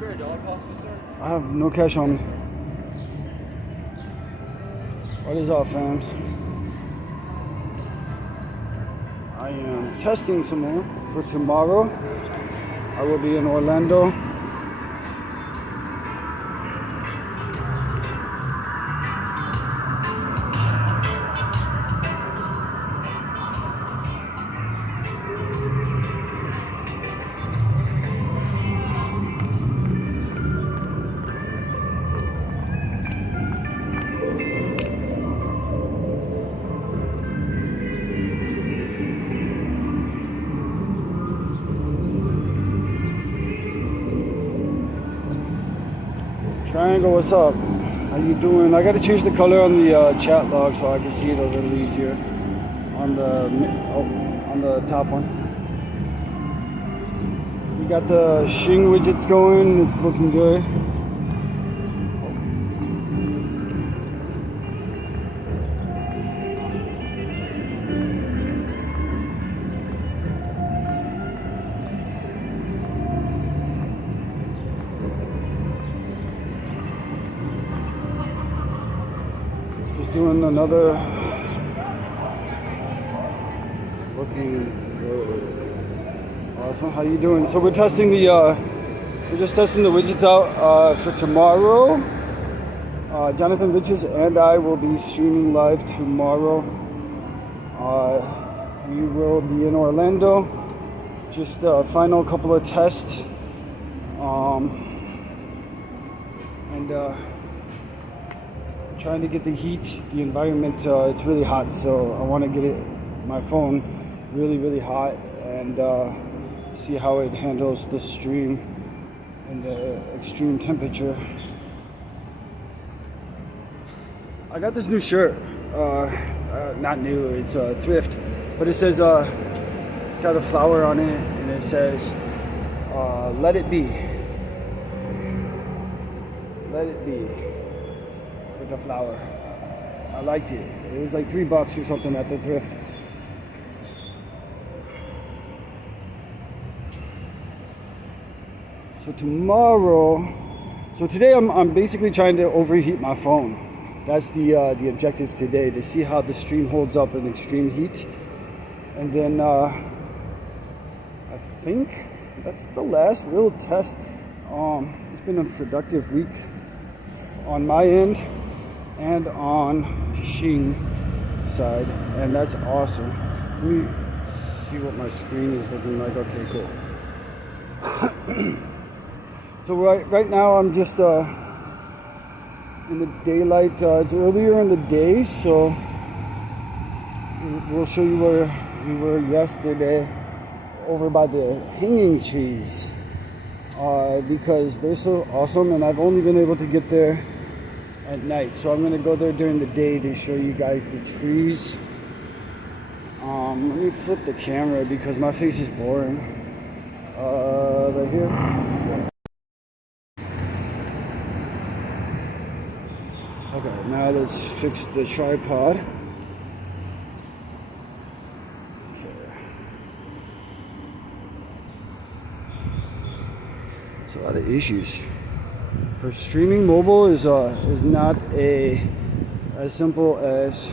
spare a dollar possibly, sir? I have no cash on me. What is up, fams? I am testing some more for tomorrow. I will be in Orlando. Triangle, what's up? How you doing? I got to change the color on the chat log so I can see it a little easier on the top one. We got the Shing widgets going. It's looking good. Doing another looking good. Awesome. How you doing? So we're testing the we're just testing the widgets out for tomorrow. Jonathan Widgets and I will be streaming live tomorrow. We will be in Orlando. Just final couple of tests. Trying to get the heat, the environment, it's really hot, so I want to get my phone really hot and see how it handles the stream and the extreme temperature. I got this new shirt, not new, it's thrift, but it says, it's got a flower on it and it says, let it be. Let it be. The flower. I liked it. It was like $3 or something at the thrift. So today I'm basically trying to overheat my phone. That's the objective today, to see how the stream holds up in extreme heat. And then I think that's the last real test. It's been a productive week on my end and on the Shing side, and that's awesome. Let me see what my screen is looking like. Okay, cool. So right now I'm just in the daylight. It's earlier in the day, so we'll show you where we were yesterday, over by the hanging trees, because they're so awesome, and I've only been able to get there at night, so I'm going to go there during the day to show you guys the trees. Let me flip the camera because my face is boring. Right here. Okay, now let's fix the tripod. Okay. There's a lot of issues. For streaming, mobile is not as simple as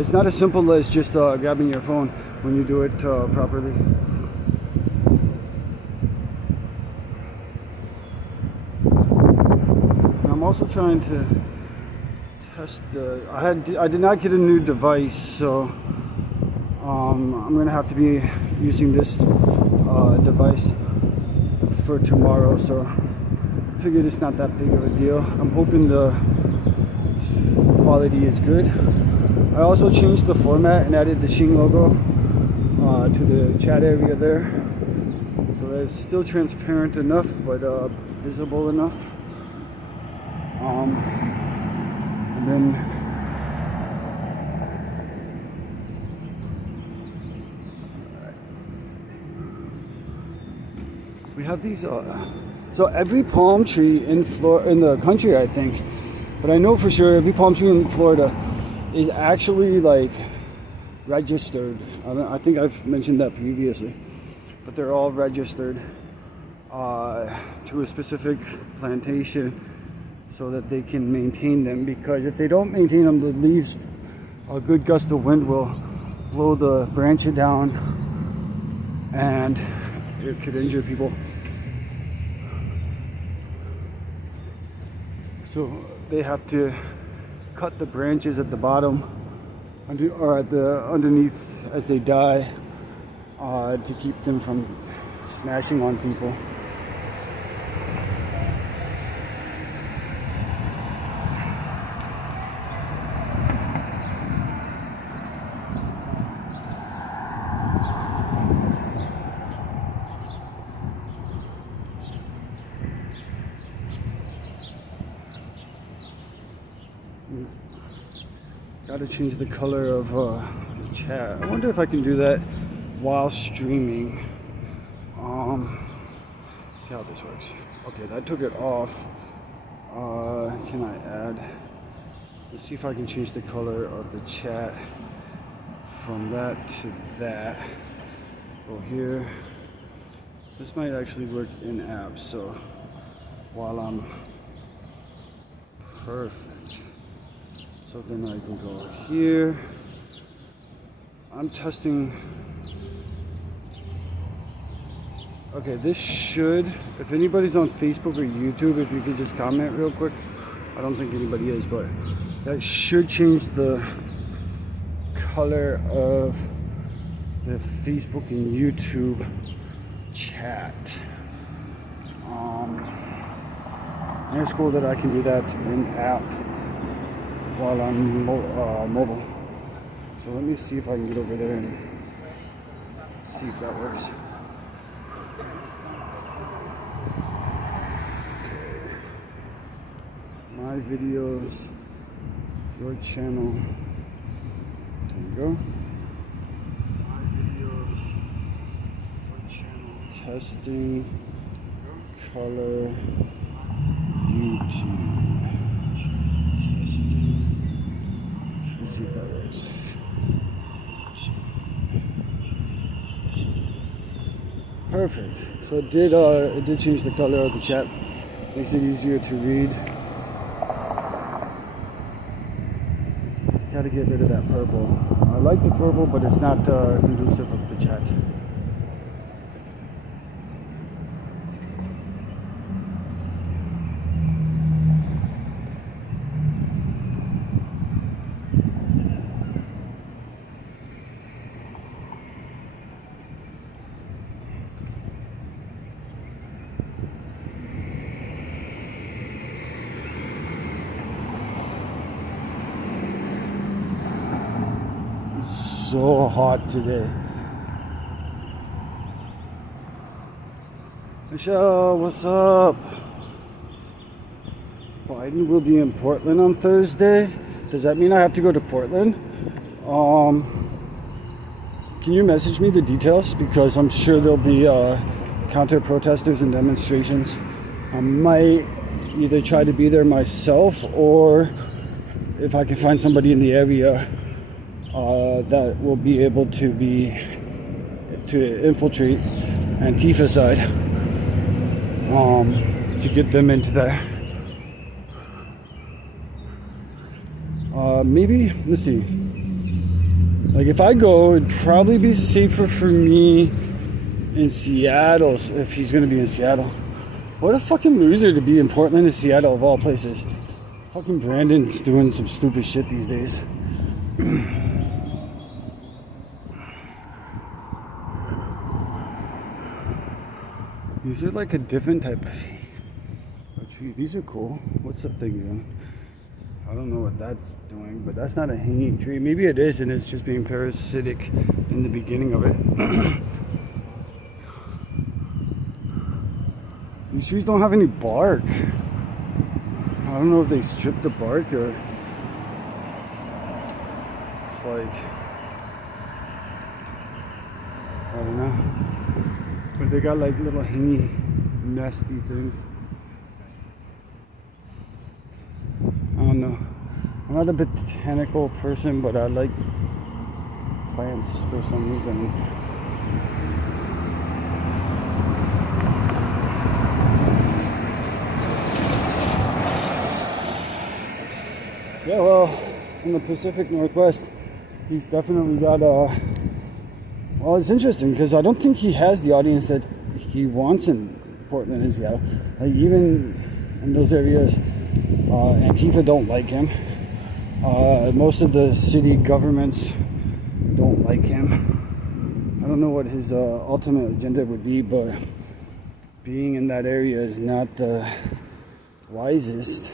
it's not as simple as just grabbing your phone when you do it properly. And I'm also trying to test I did not get a new device, so I'm gonna have to be using this device for tomorrow, so I figured it's not that big of a deal. I'm hoping the quality is good. I also changed the format and added the Shing logo to the chat area there, so that it's still transparent enough but visible enough. And then we have these, so every palm tree in the country, I think, but I know for sure every palm tree in Florida is actually like registered. I think I've mentioned that previously. but they're all registered to a specific plantation so that they can maintain them, because if they don't maintain them, the leaves, a good gust of wind will blow the branch down and it could injure people. So they have to cut the branches at the bottom or at the underneath as they die to keep them from smashing on people. Gotta change the color of the chat. I wonder if I can do that while streaming. See how this works. Okay, that took it off. Can I add? Let's see if I can change the color of the chat from that to that. Go here. This might actually work in app. So while I'm perfect. So then I can go here. I'm testing. Okay, this should, if anybody's on Facebook or YouTube, if you could just comment real quick. I don't think anybody is, but that should change the color of the Facebook and YouTube chat. And it's cool that I can do that in app while I'm mobile. So let me see if I can get over there and see if that works. Okay. My videos, your channel. There you go. My videos, your channel. Testing, color, YouTube. Let's see if that works. Perfect. So it did change the color of the chat. Makes it easier to read. Gotta get rid of that purple. I like the purple, but it's not conducive of the chat. So hot today. Michelle, what's up? Biden will be in Portland on Thursday. Does that mean I have to go to Portland? Can you message me the details? Because I'm sure there'll be counter protesters and demonstrations. I might either try to be there myself, or if I can find somebody in the area that will be able to infiltrate Antifa side, to get them into that. Maybe, let's see, like if I go, it'd probably be safer for me in Seattle, if he's gonna be in Seattle. What a fucking loser to be in Portland and Seattle of all places. Fucking Brandon's doing some stupid shit these days. These are like a different type of tree. These are cool. What's the thing doing? I don't know what that's doing, but that's not a hanging tree. Maybe it is, and it's just being parasitic in the beginning of it. These trees don't have any bark. I don't know if they stripped the bark or it's like, I don't know. But they got like little hangy, nasty things. I don't know. I'm not a botanical person, but I like plants for some reason. in the Pacific Northwest. He's definitely got a... Well, it's interesting because I don't think he has the audience that he wants in Portland and Seattle. Like, even in those areas, Antifa don't like him. Most of the city governments don't like him. I don't know what his ultimate agenda would be, but being in that area is not the wisest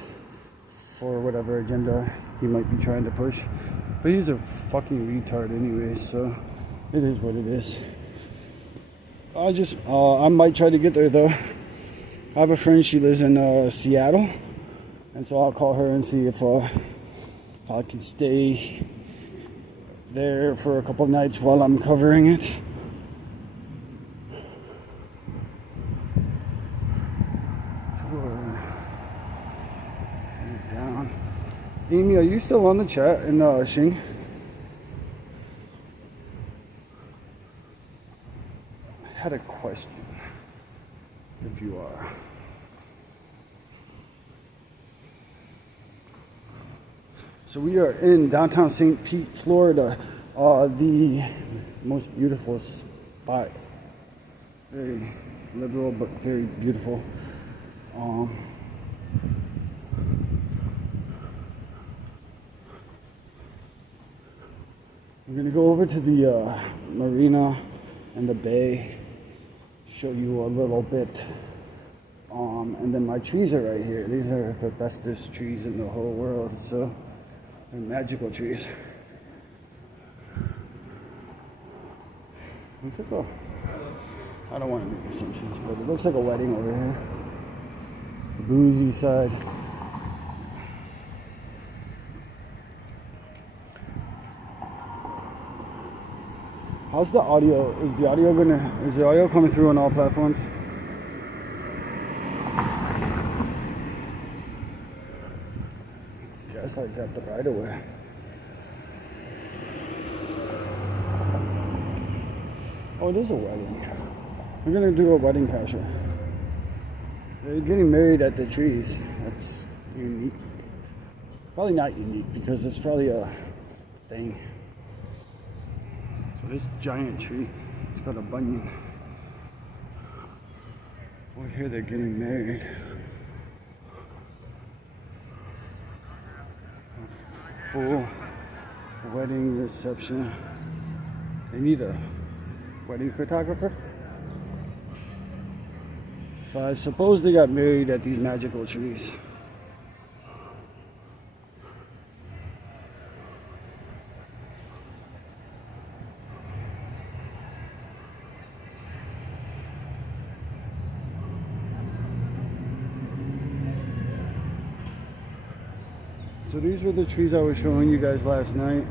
for whatever agenda he might be trying to push. But he's a fucking retard anyway, so it is what it is. I might try to get there though. I have a friend, she lives in Seattle, and so I'll call her and see if I can stay there for a couple nights while I'm covering it. Down. Amy, are you still on the chat in Xing? I had a question, if you are. So we are in downtown St. Pete, Florida, the most beautiful spot. Very liberal, but very beautiful. We're gonna go over to the marina and the bay, show you a little bit. And then my trees are right here. These are the bestest trees in the whole world, so they're magical trees. Looks like I don't want to make assumptions, but it looks like a wedding over here. The boozy side. How's the audio? Is the audio coming through on all platforms? Guess I got the right away. Oh, it is a wedding. We're gonna do a wedding passion. They're getting married at the trees. That's unique. Probably not unique because it's probably a thing. So this giant tree, it's got a bunion. Over here they're getting married. A full wedding reception. They need a wedding photographer. So I suppose they got married at these magical trees. So these were the trees I was showing you guys last night.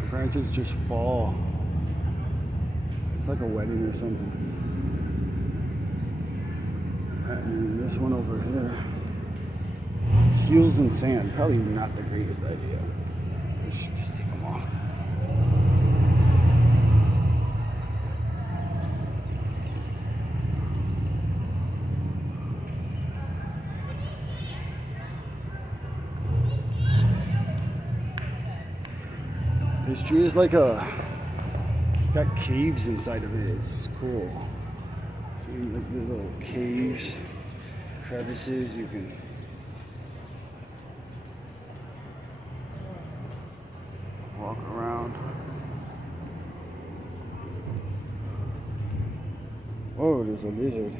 The branches just fall. It's like a wedding or something. And this one over here. Heels and sand. Probably not the greatest idea. We should just take them off. This tree is like it's got caves inside of it. It's cool. See, like the little caves, crevices, you can walk around. Oh, there's a lizard.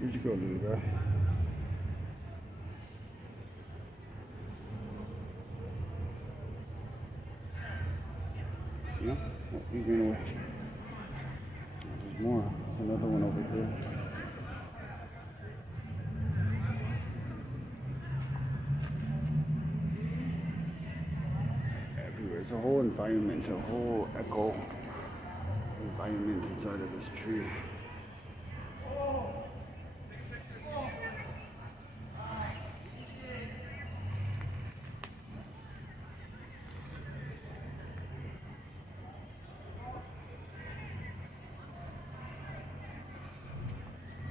Where'd you go, little guy? See him? Oh, he ran away. There's more. There's another one over here. Everywhere. It's a whole environment, a whole echo environment inside of this tree.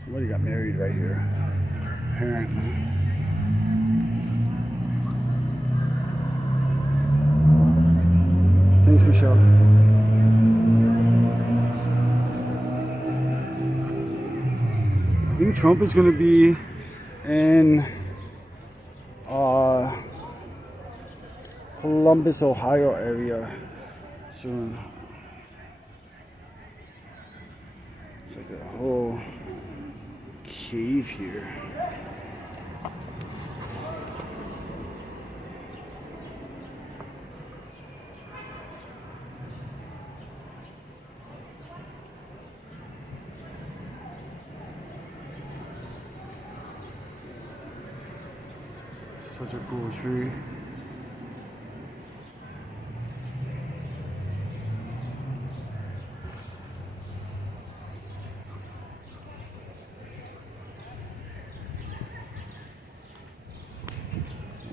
Somebody got married right here, apparently. Thanks, Michelle. I think Trump is going to be in Columbus, Ohio area soon. It's like a whole cave here. Such a cool tree.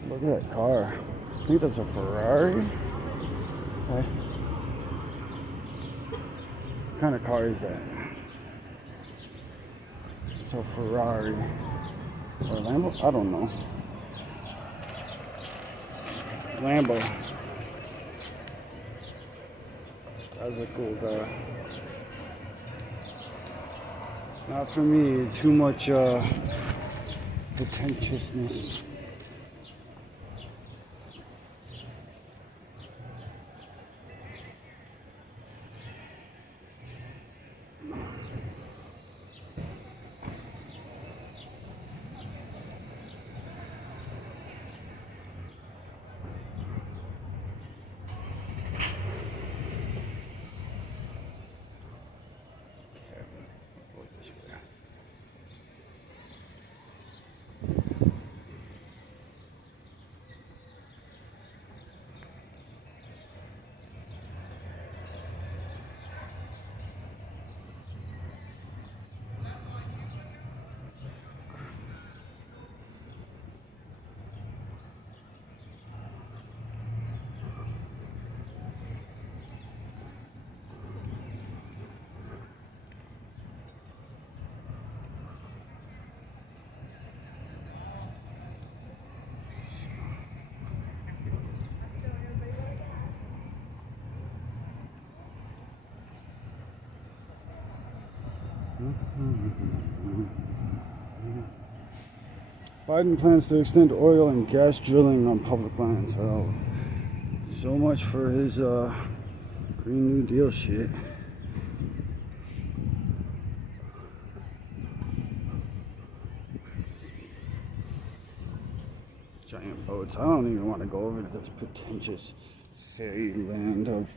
Look at that car. I think that's a Ferrari. Okay. What kind of car is that? It's a Ferrari. Or a Lambo? I don't know. Lambo. That's a cool car. Not for me. Too much pretentiousness. Biden plans to extend oil and gas drilling on public lands. So much for his Green New Deal shit. Giant boats. I don't even want to go over to this pretentious fairyland of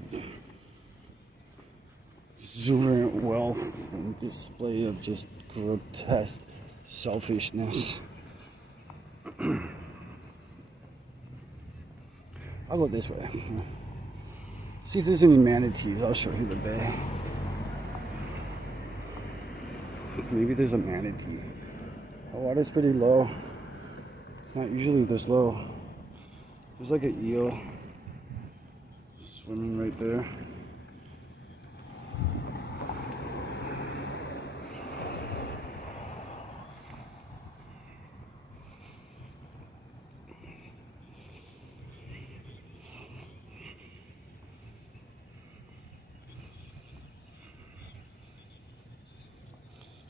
exuberant wealth and display of just grotesque selfishness. I'll go this way. See if there's any manatees. I'll show you the bay. Maybe there's a manatee. The water's pretty low. It's not usually this low. There's like an eel swimming right there.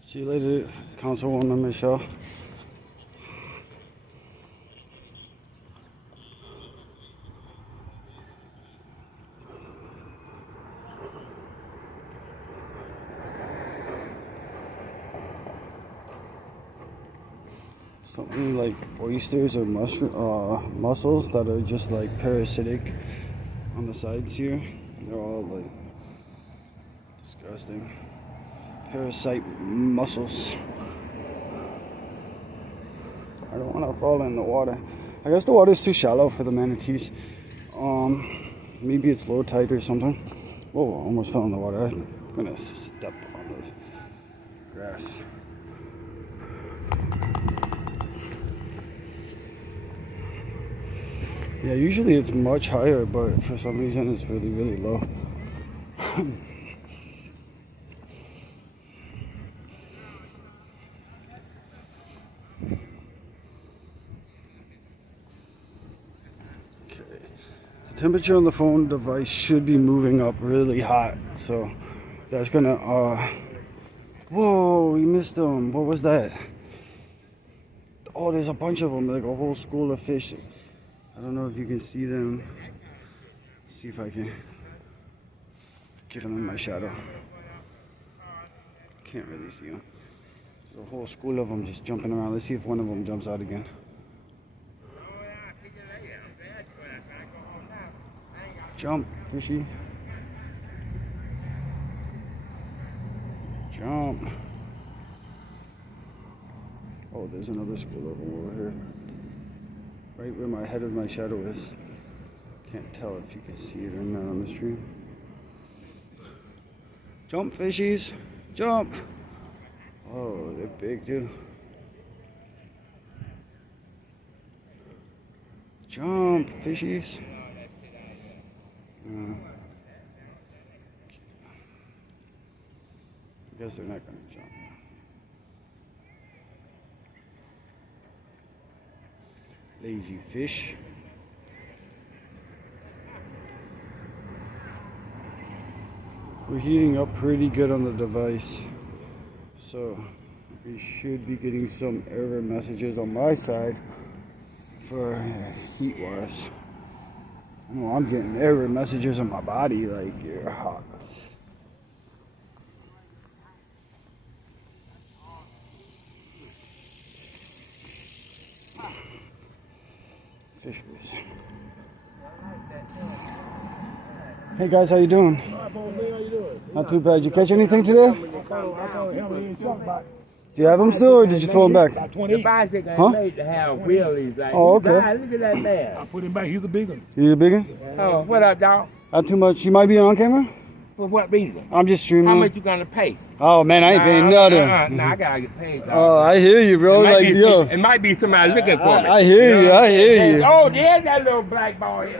See you later, Councilwoman Michelle. Something like oysters or mussels that are just like parasitic on the sides here. They're all like disgusting. Parasite mussels. I don't want to fall in the water. I guess the water is too shallow for the manatees. Maybe it's low tide or something. Whoa, I almost fell in the water. I'm gonna step on the grass. Yeah, usually it's much higher, but for some reason it's really, really low. The temperature on the phone device should be moving up really hot, so that's gonna whoa, we missed them. What was that? Oh, there's a bunch of them, like a whole school of fish. I don't know if you can see them. See if I can get them in my shadow. Can't really see them. There's a whole school of them just jumping around. Let's see if one of them jumps out again. Jump, fishy. Jump. Oh, there's another school of them over here. Right where my head of my shadow is. Can't tell if you can see it or not on the stream. Jump, fishies. Jump. Oh, they're big too. Jump, fishies. I guess they're not going to jump. Lazy fish. We're heating up pretty good on the device, so we should be getting some error messages on my side for heat wise. Well, I'm getting error messages on my body like you're hot. Fishers. Hey guys, how you doing? Not too bad. Did you catch anything today? Do you have them still, or did you throw them back? Huh? Oh, okay. Look at that man. I put him back. He's a big one. He's a big one? Oh, what up, dog? Not too much. You might be on camera? For what reason? I'm just streaming. How much you gonna pay? Oh man, I ain't paying nothing. Nah, I gotta get paid, dog. Oh, I hear you, bro. Like, yo. It might be somebody looking for me. I hear you. I hear you. Oh, there's that little black boy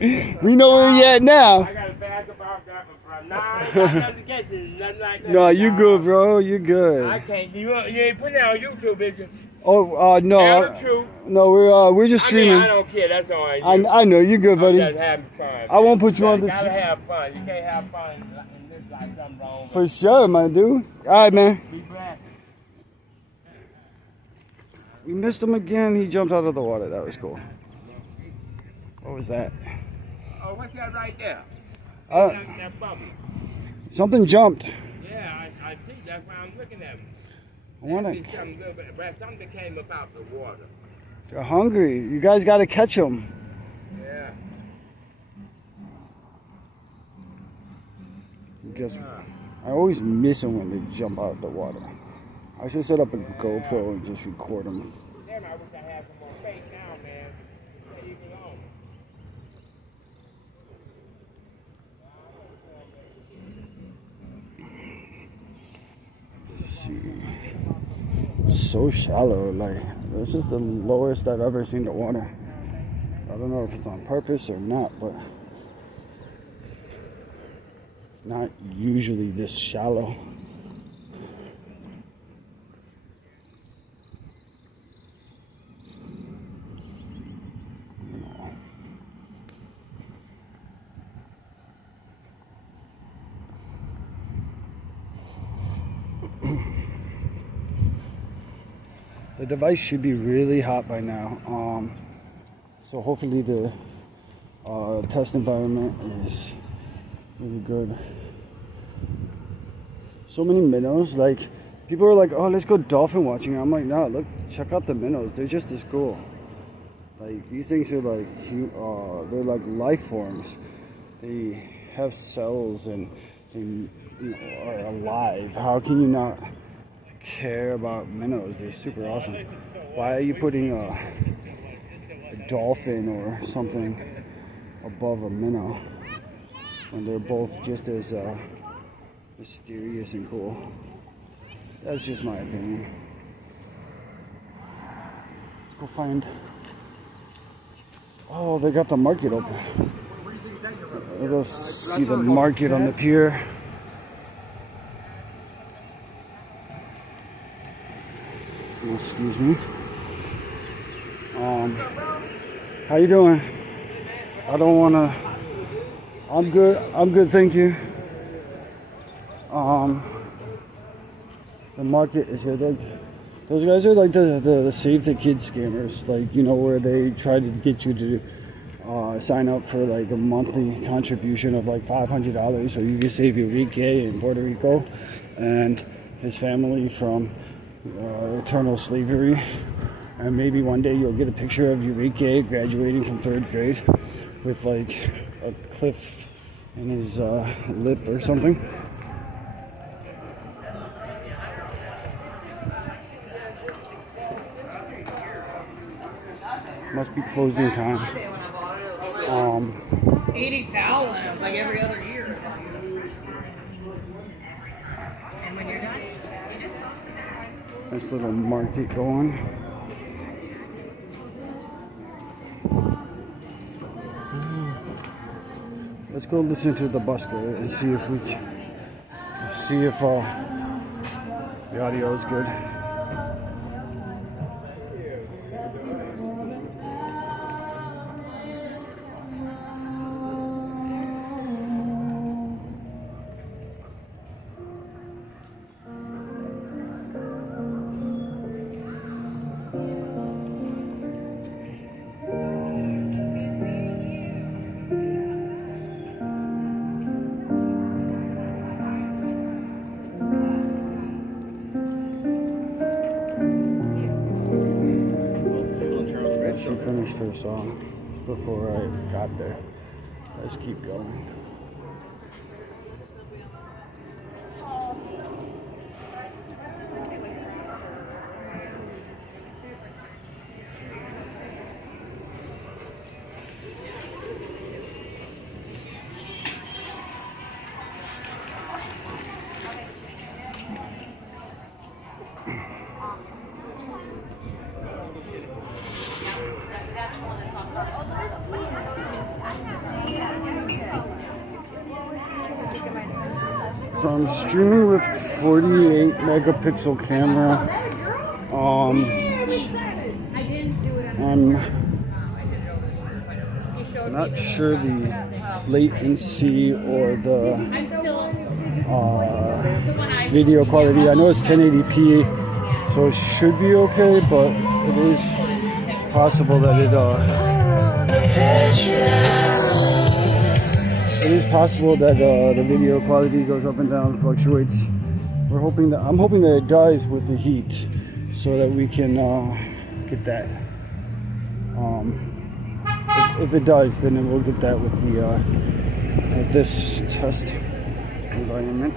here. We know where you at now. I got a basketball gun from. Nah, I ain't got nothing against it. Nothing like that. No, you good, bro. You good. I can't. You ain't putting it on YouTube, is you? Oh, no. No, we're just streaming. I don't care. That's all I do. I know you good, buddy. I'm just having fun. I won't put you on this. You gotta have fun. You can't have fun in this life. Something wrong. For sure, my dude. All right, man. Be blessed. We missed him again. He jumped out of the water. That was cool. What was that? Oh, what's that right there? That bubble. Something jumped. Yeah, I think that's why I'm looking at him. I wonder. Something came up out the water. They're hungry. You guys got to catch them. Yeah. Guess I always miss them when they jump out of the water. I should set up a GoPro and just record them. Damn, I wish I had some more faith now, man. Leave me alone. Let's see. So shallow, like this is the lowest I've ever seen the water. I don't know if it's on purpose or not, but it's not usually this shallow. The device should be really hot by now, so hopefully the test environment is really good. So many minnows, like people are like, oh, let's go dolphin watching. I'm like, nah, look, check out the minnows, they're just as cool. Like these things are like they're like life forms. They have cells and they are alive. How can you not care about minnows? They're super awesome. Why are you putting a dolphin or something above a minnow when they're both just as mysterious and cool? That's just my opinion. Let's go find. Oh, they got the market open. Let's go see the market on the pier. Excuse me. How you doing? I don't wanna. I'm good. I'm good, thank you. The market is good. Like, those guys are like the Save the Kids scammers. Like, you know, where they try to get you to sign up for like a monthly contribution of like $500 so you can save Enrique in Puerto Rico and his family from eternal slavery. And maybe one day you'll get a picture of Enrique graduating from 3rd grade with like a cliff in his lip or something. Must be closing time. 80,000 like every other year. And when you're done, you just toss the bag. Nice little market going. Let's go listen to the busker and see if the audio is good. She finished her song before I got there. Let's keep going. So I'm streaming with 48 megapixel camera. I'm not sure the latency or the video quality. I know it's 1080p, so it should be okay, but it is possible that the video quality goes up and down, fluctuates. I'm hoping that it does with the heat, so that we can get that. If it does, then we'll get that with the with this test environment.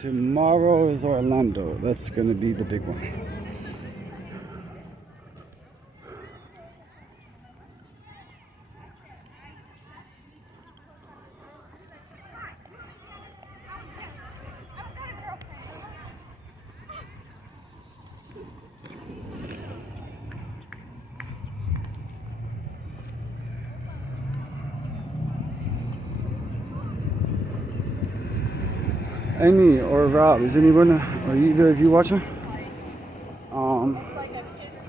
Tomorrow is Orlando. That's going to be the big one. Amy or Rob, is anyone, are either of you watching?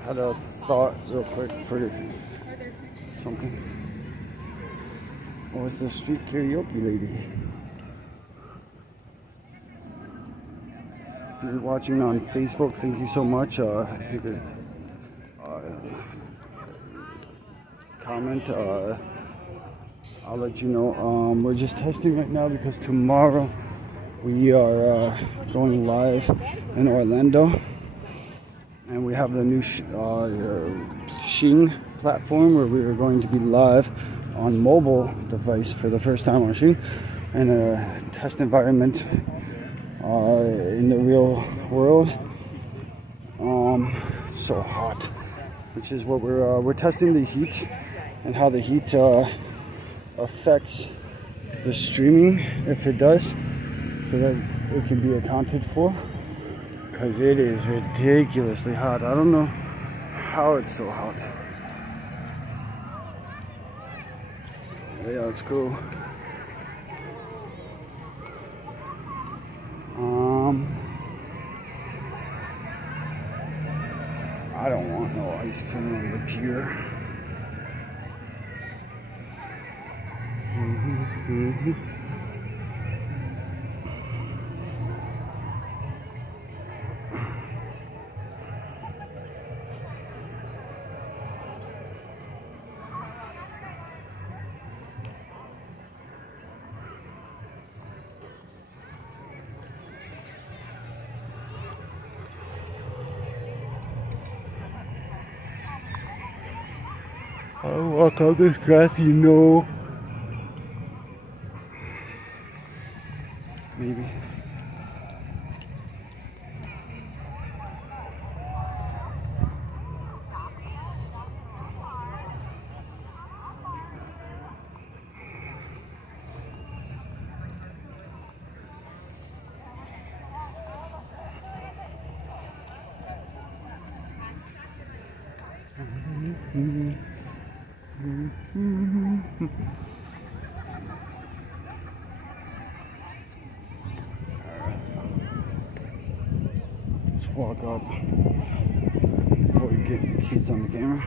Had a thought real quick for something. What was the street karaoke lady? If you're watching on Facebook, thank you so much. If you could comment, I'll let you know. We're just testing right now because tomorrow we are going live in Orlando, and we have the new Shing platform where we are going to be live on mobile device for the first time on Shing, in a test environment in the real world. So hot, which is what we're testing the heat and how the heat affects the streaming if it does, so that it can be accounted for, because it is ridiculously hot. I don't know how it's so hot. Yeah, let's go. I don't want no ice cream on the pier. I'll walk out this grass, you know. Maybe. Let's walk up before we get kids on the camera.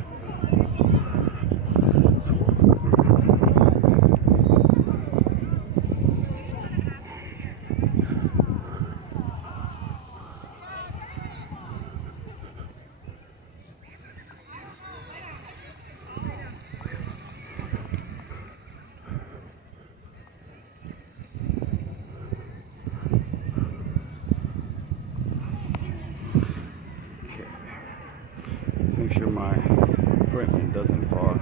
Make sure my equipment doesn't fall.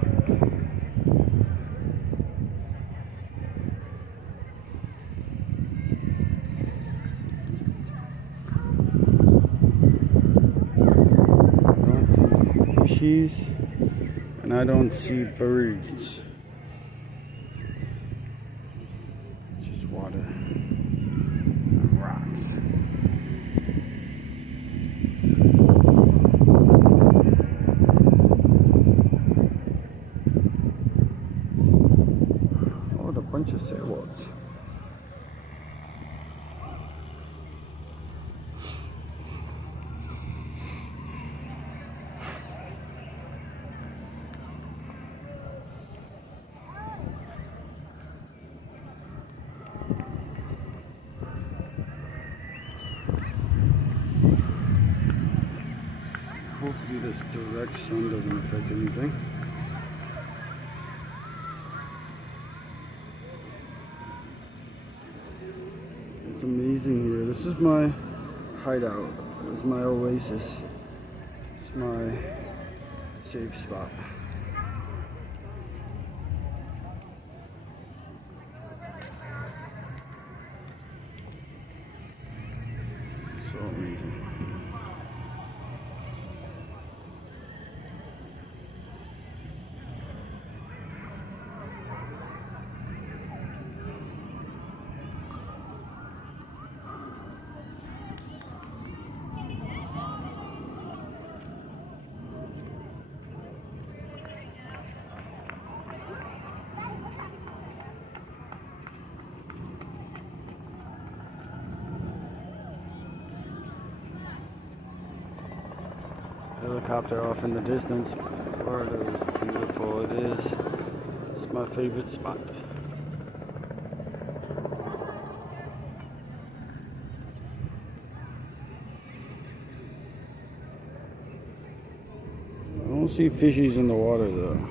I don't see fishies, and I don't see birds. Just water and rocks. Bunch of sailboats. Hopefully this direct sun doesn't affect anything. It's amazing here. This is my hideout. This is my oasis. It's my safe spot. So amazing. Helicopter off in the distance. Florida is beautiful. It is. It's my favorite spot. I don't see fishies in the water though.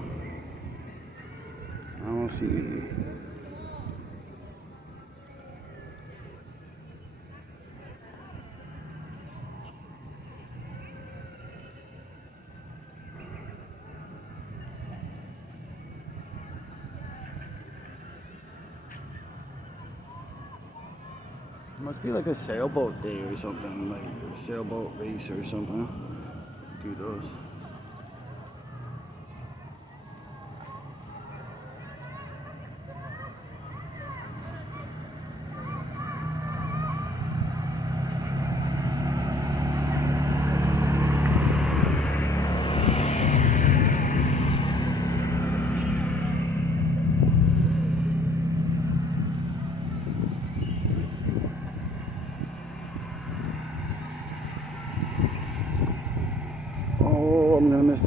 I don't see any. It must be like a sailboat day or something, like a sailboat race or something. Do those.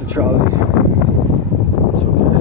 the trolley. It's okay.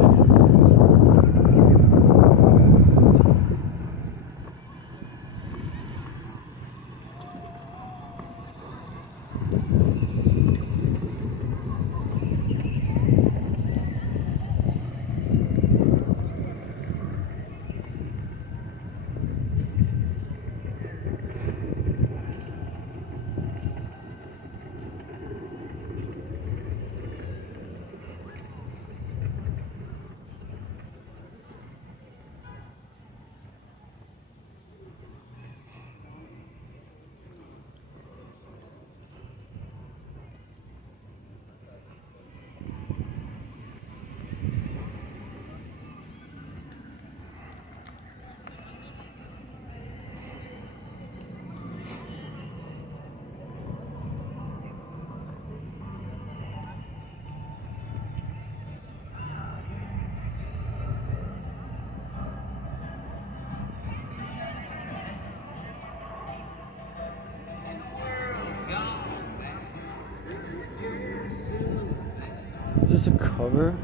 Is this a cover?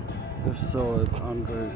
If so, I'm good.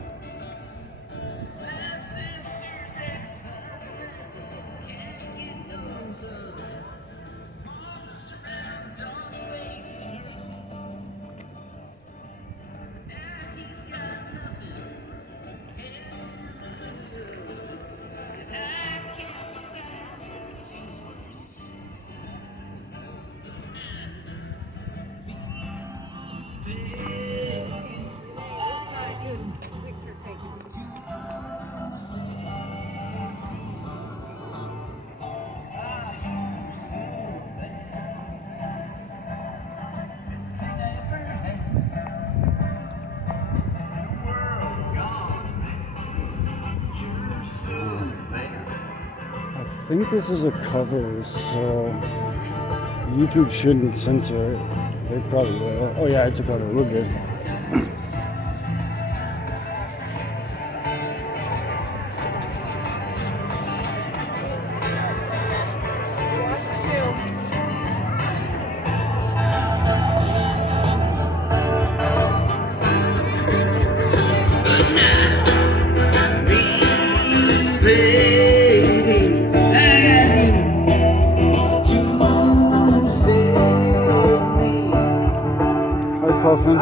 I think this is a cover, so YouTube shouldn't censor it. They probably will. Oh yeah, it's a cover. We're good. Hi, Puffin.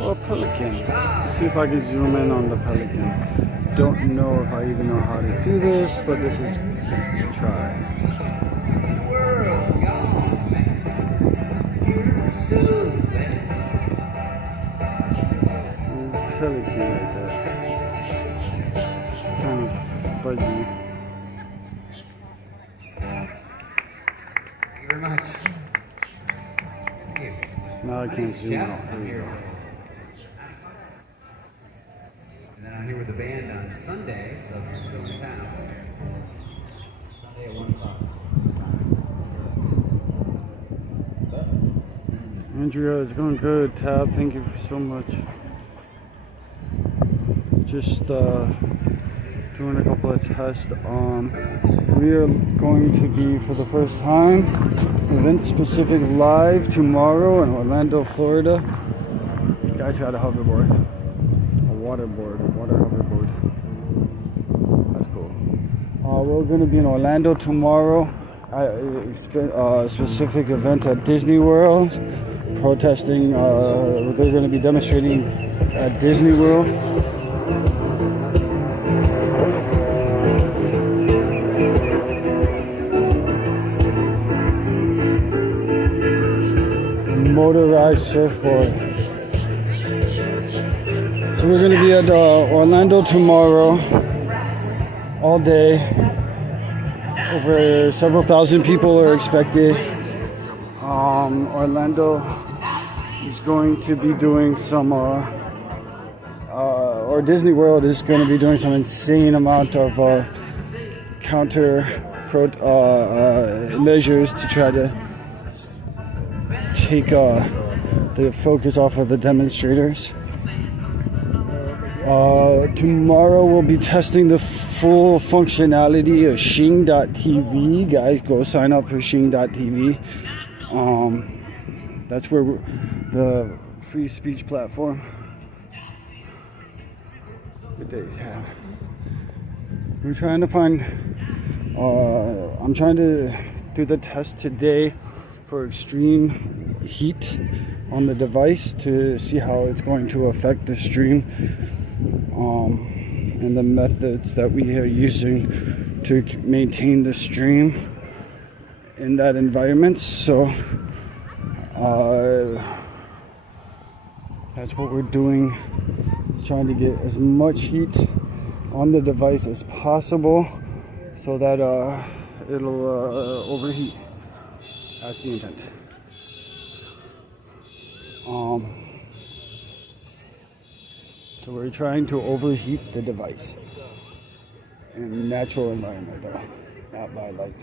Oh, pelican. Let's see if I can zoom in on the pelican. Don't know if I even know how to do this, but this is a try. Pelican right there. It's kind of fuzzy. Thank you very much. Thank you. Now I can't zoom out. I'm There you here. go. And then I'm here with the band on Sunday, so if you're still in town. Sunday at 1 o'clock. Andrea, it's going good. Tab, thank you so much. Just doing a couple of tests. We are going to be, for the first time, Event Specific live tomorrow in Orlando, Florida. You guys got a hoverboard, a water hoverboard. That's cool. We're going to be in Orlando tomorrow. A specific event at Disney World, protesting. They're going to be demonstrating at Disney World. Motorized surfboard. So we're going to be at Orlando tomorrow, all day. Over several thousand people are expected. Orlando is going to be doing some or Disney World is going to be doing some insane amount of measures to try to take the focus off of the demonstrators. Tomorrow we'll be testing the full functionality of Xing.tv. Guys, go sign up for Xing.tv. That's where the free speech platform. Good day. We're trying to find. I'm trying to do the test today for extreme heat on the device to see how it's going to affect the stream, and the methods that we are using to maintain the stream in that environment. So that's what we're doing, trying to get as much heat on the device as possible so that it'll overheat. That's the intent. So we're trying to overheat the device in a natural environment, though, not by like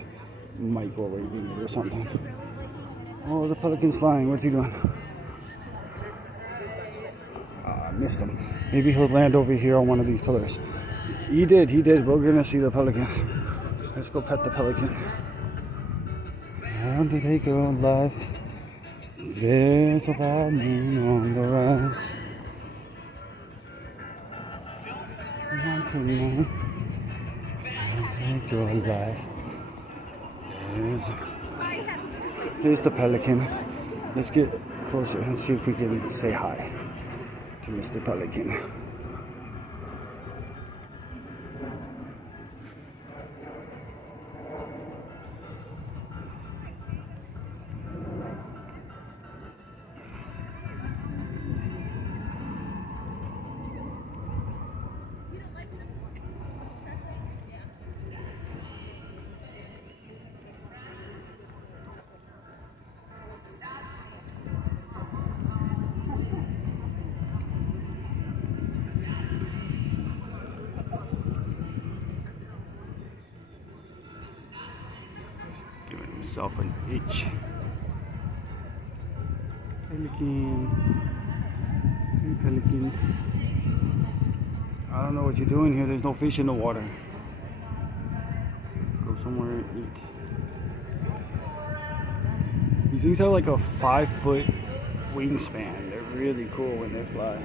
microwaving it or something. Oh, the pelican's flying. What's he doing? I missed him. Maybe he'll land over here on one of these pillars. He did. We're gonna see the pelican. Let's go pet the pelican. Time to take your life. There's a bad moon on the rise. Want to know? Take your life. Here's the pelican. Let's get closer and see if we can say hi to Mr. Pelican. Giving himself an itch. Pelican. Hey, pelican. I don't know what you're doing here. There's no fish in the water. Go somewhere and eat. These things have like a 5-foot wingspan. They're really cool when they fly.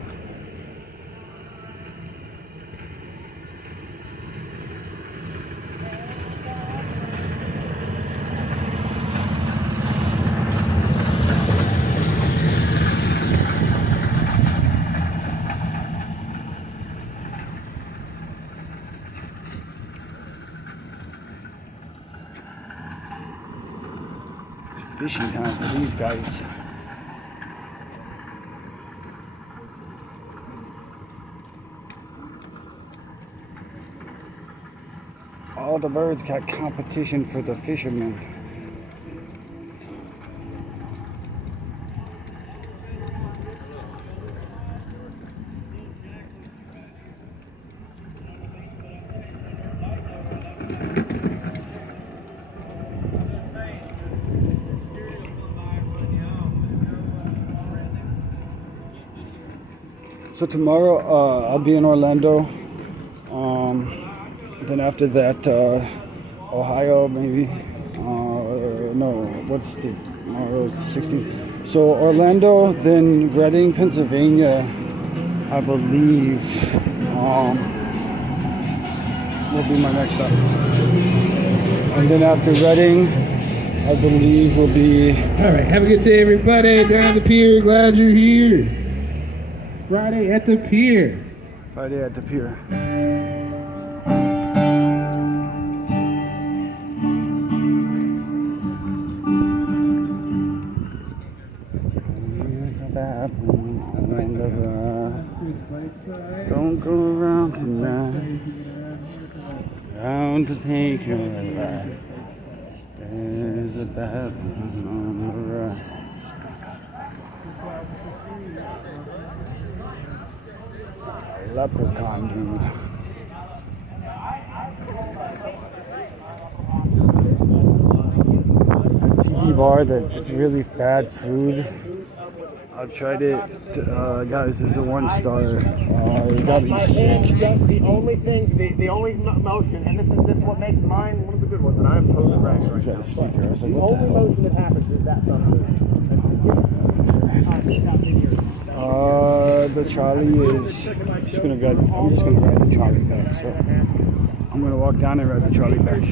Fishing time for these guys. All the birds got competition for the fishermen. So tomorrow I'll be in Orlando. Then after that, Ohio maybe. No, what's the tomorrow? 16th. So Orlando, then Reading, Pennsylvania, I believe, will be my next stop. And then after Reading, I believe will be. All right, have a good day, everybody. Down the pier, glad you're here. Friday at the pier. Friday at the pier. Don't go around tonight. Down to take your life. There's a bad one on the rise. Leprechaun dude. Tiki bar, that really bad food. I've tried it, guys. It's a 1-star. It got me sick. That's the only thing, the only motion, and this is what makes mine one of the good ones, and I'm totally right. He's got a speaker. I was like, The what the only hell? motion that happens is that something. The trolley is just gonna ride. I'm just gonna ride the trolley back. So I'm gonna walk down and ride the trolley back.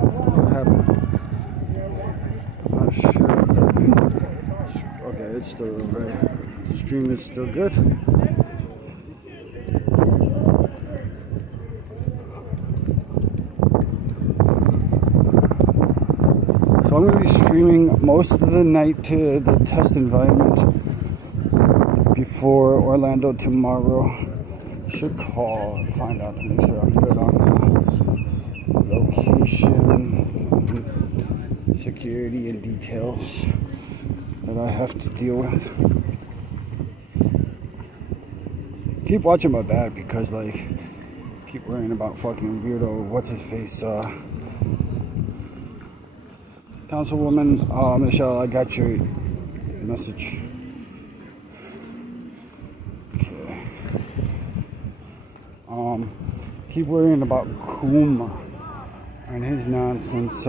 What happened? I'm not sure. Okay, it's still right. The stream is still good. So I'm going to be streaming most of the night to the test environment before Orlando tomorrow. Should call and find out to make sure I'm good on location, security, and details that I have to deal with. Keep watching my back because, like, keep worrying about fucking weirdo, what's his face, Councilwoman Michelle, I got your message. Okay. Keep worrying about Kuma and his nonsense.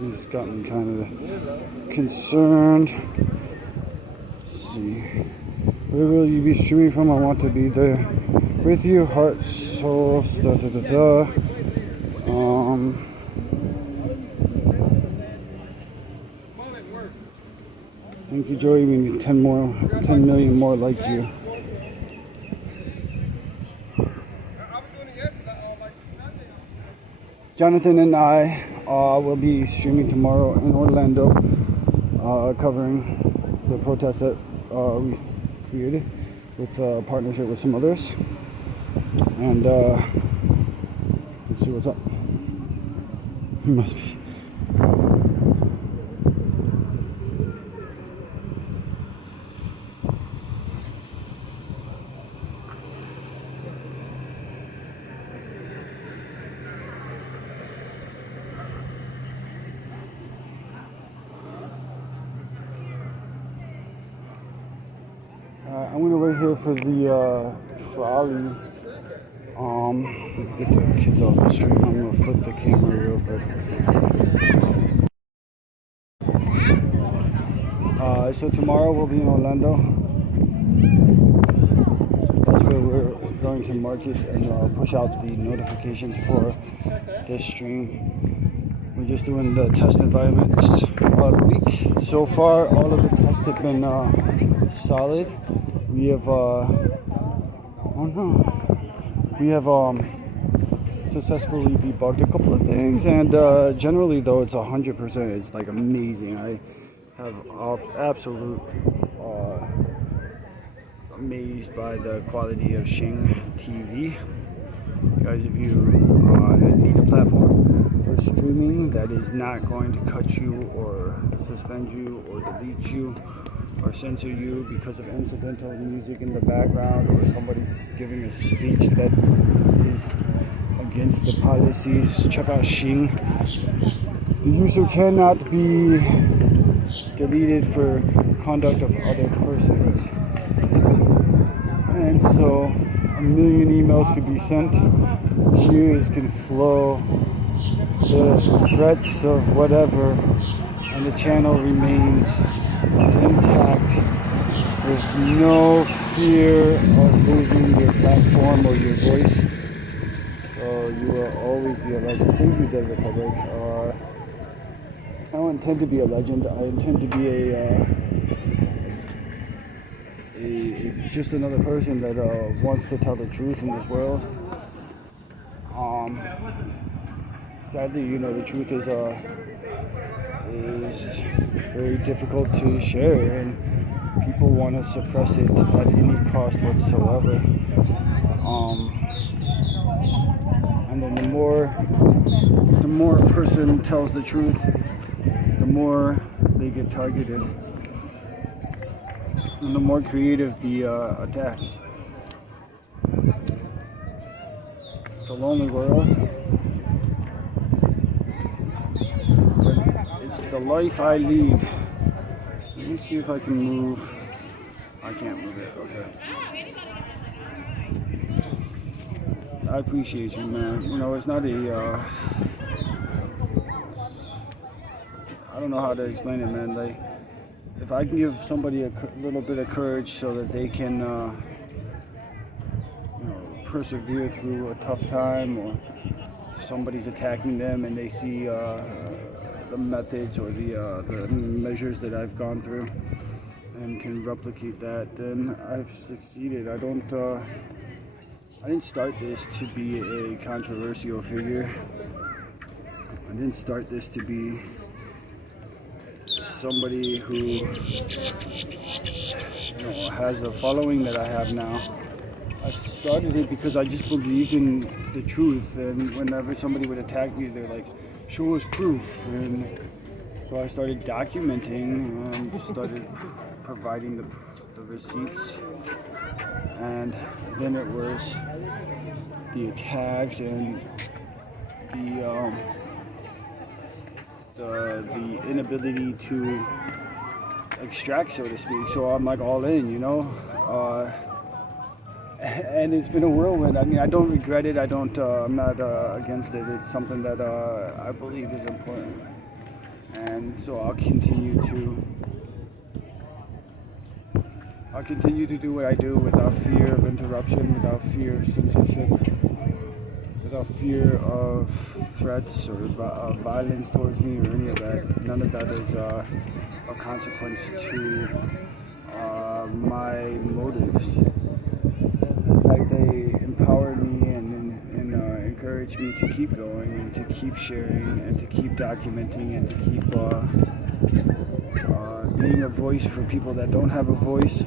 He's gotten kind of concerned. Let's see. Where will you be streaming from? I want to be there with you. Heart, soul, da da da da. Thank you, Joey. We need 10 million more like you. Jonathan and I will be streaming tomorrow in Orlando, covering the protest that we created with a partnership with some others. And let's see what's up. He must be. I'm gonna wait here for the trolley. Get the kids off the street. I'm gonna flip the camera real quick. So tomorrow we'll be in Orlando. That's where we're going to market and push out the notifications for this stream. We're just doing the test environments about a week. So far, all of the tests have been solid. We have, successfully debugged a couple of things, and generally though it's 100%. It's like amazing. I have absolute amazed by the quality of Shing TV. Guys, if you need a platform for streaming that is not going to cut you or suspend you or delete you or censor you because of incidental music in the background, or somebody's giving a speech that is against the policies, check out Shing. The user cannot be deleted for conduct of other persons. And so a million emails could be sent, tears can flow, the threats of whatever, and the channel remains intact with no fear of losing your platform or your voice. So you will always be a legend. Thank you, Dead Republic. I don't intend to be a legend. I intend to be just another person that wants to tell the truth in this world. Sadly, the truth is very difficult to share, and people want to suppress it at any cost whatsoever. And then the more a person tells the truth, the more they get targeted. and the more creative the attacks. It's a lonely world, but it's the life I lead. Let me see if I can move. I can't move it. Okay. I appreciate you, man. You know, it's not a. I don't know how to explain it, man. Like, if I can give somebody a little bit of courage so that they can, you know, persevere through a tough time, or if somebody's attacking them and they see the methods or the measures that I've gone through and can replicate that, then I've succeeded. I didn't start this to be a controversial figure. I didn't start this to be somebody who, you know, has a following that I have now. I started it because I just believed in the truth, and whenever somebody would attack me, they're like, show us proof. And so I started documenting and started providing the receipts, and then it was the attacks and the inability to extract, so to speak. So I'm like all in, you know, and it's been a whirlwind. I mean, I don't regret it. I'm not against it. It's something that I believe is important, and so I'll continue to do what I do without fear of interruption, without fear of censorship, without fear of threats or violence towards me or any of that. None of that is a consequence to my motives. In fact, they empower me and encourage me to keep going and to keep sharing and to keep documenting and to keep being a voice for people that don't have a voice.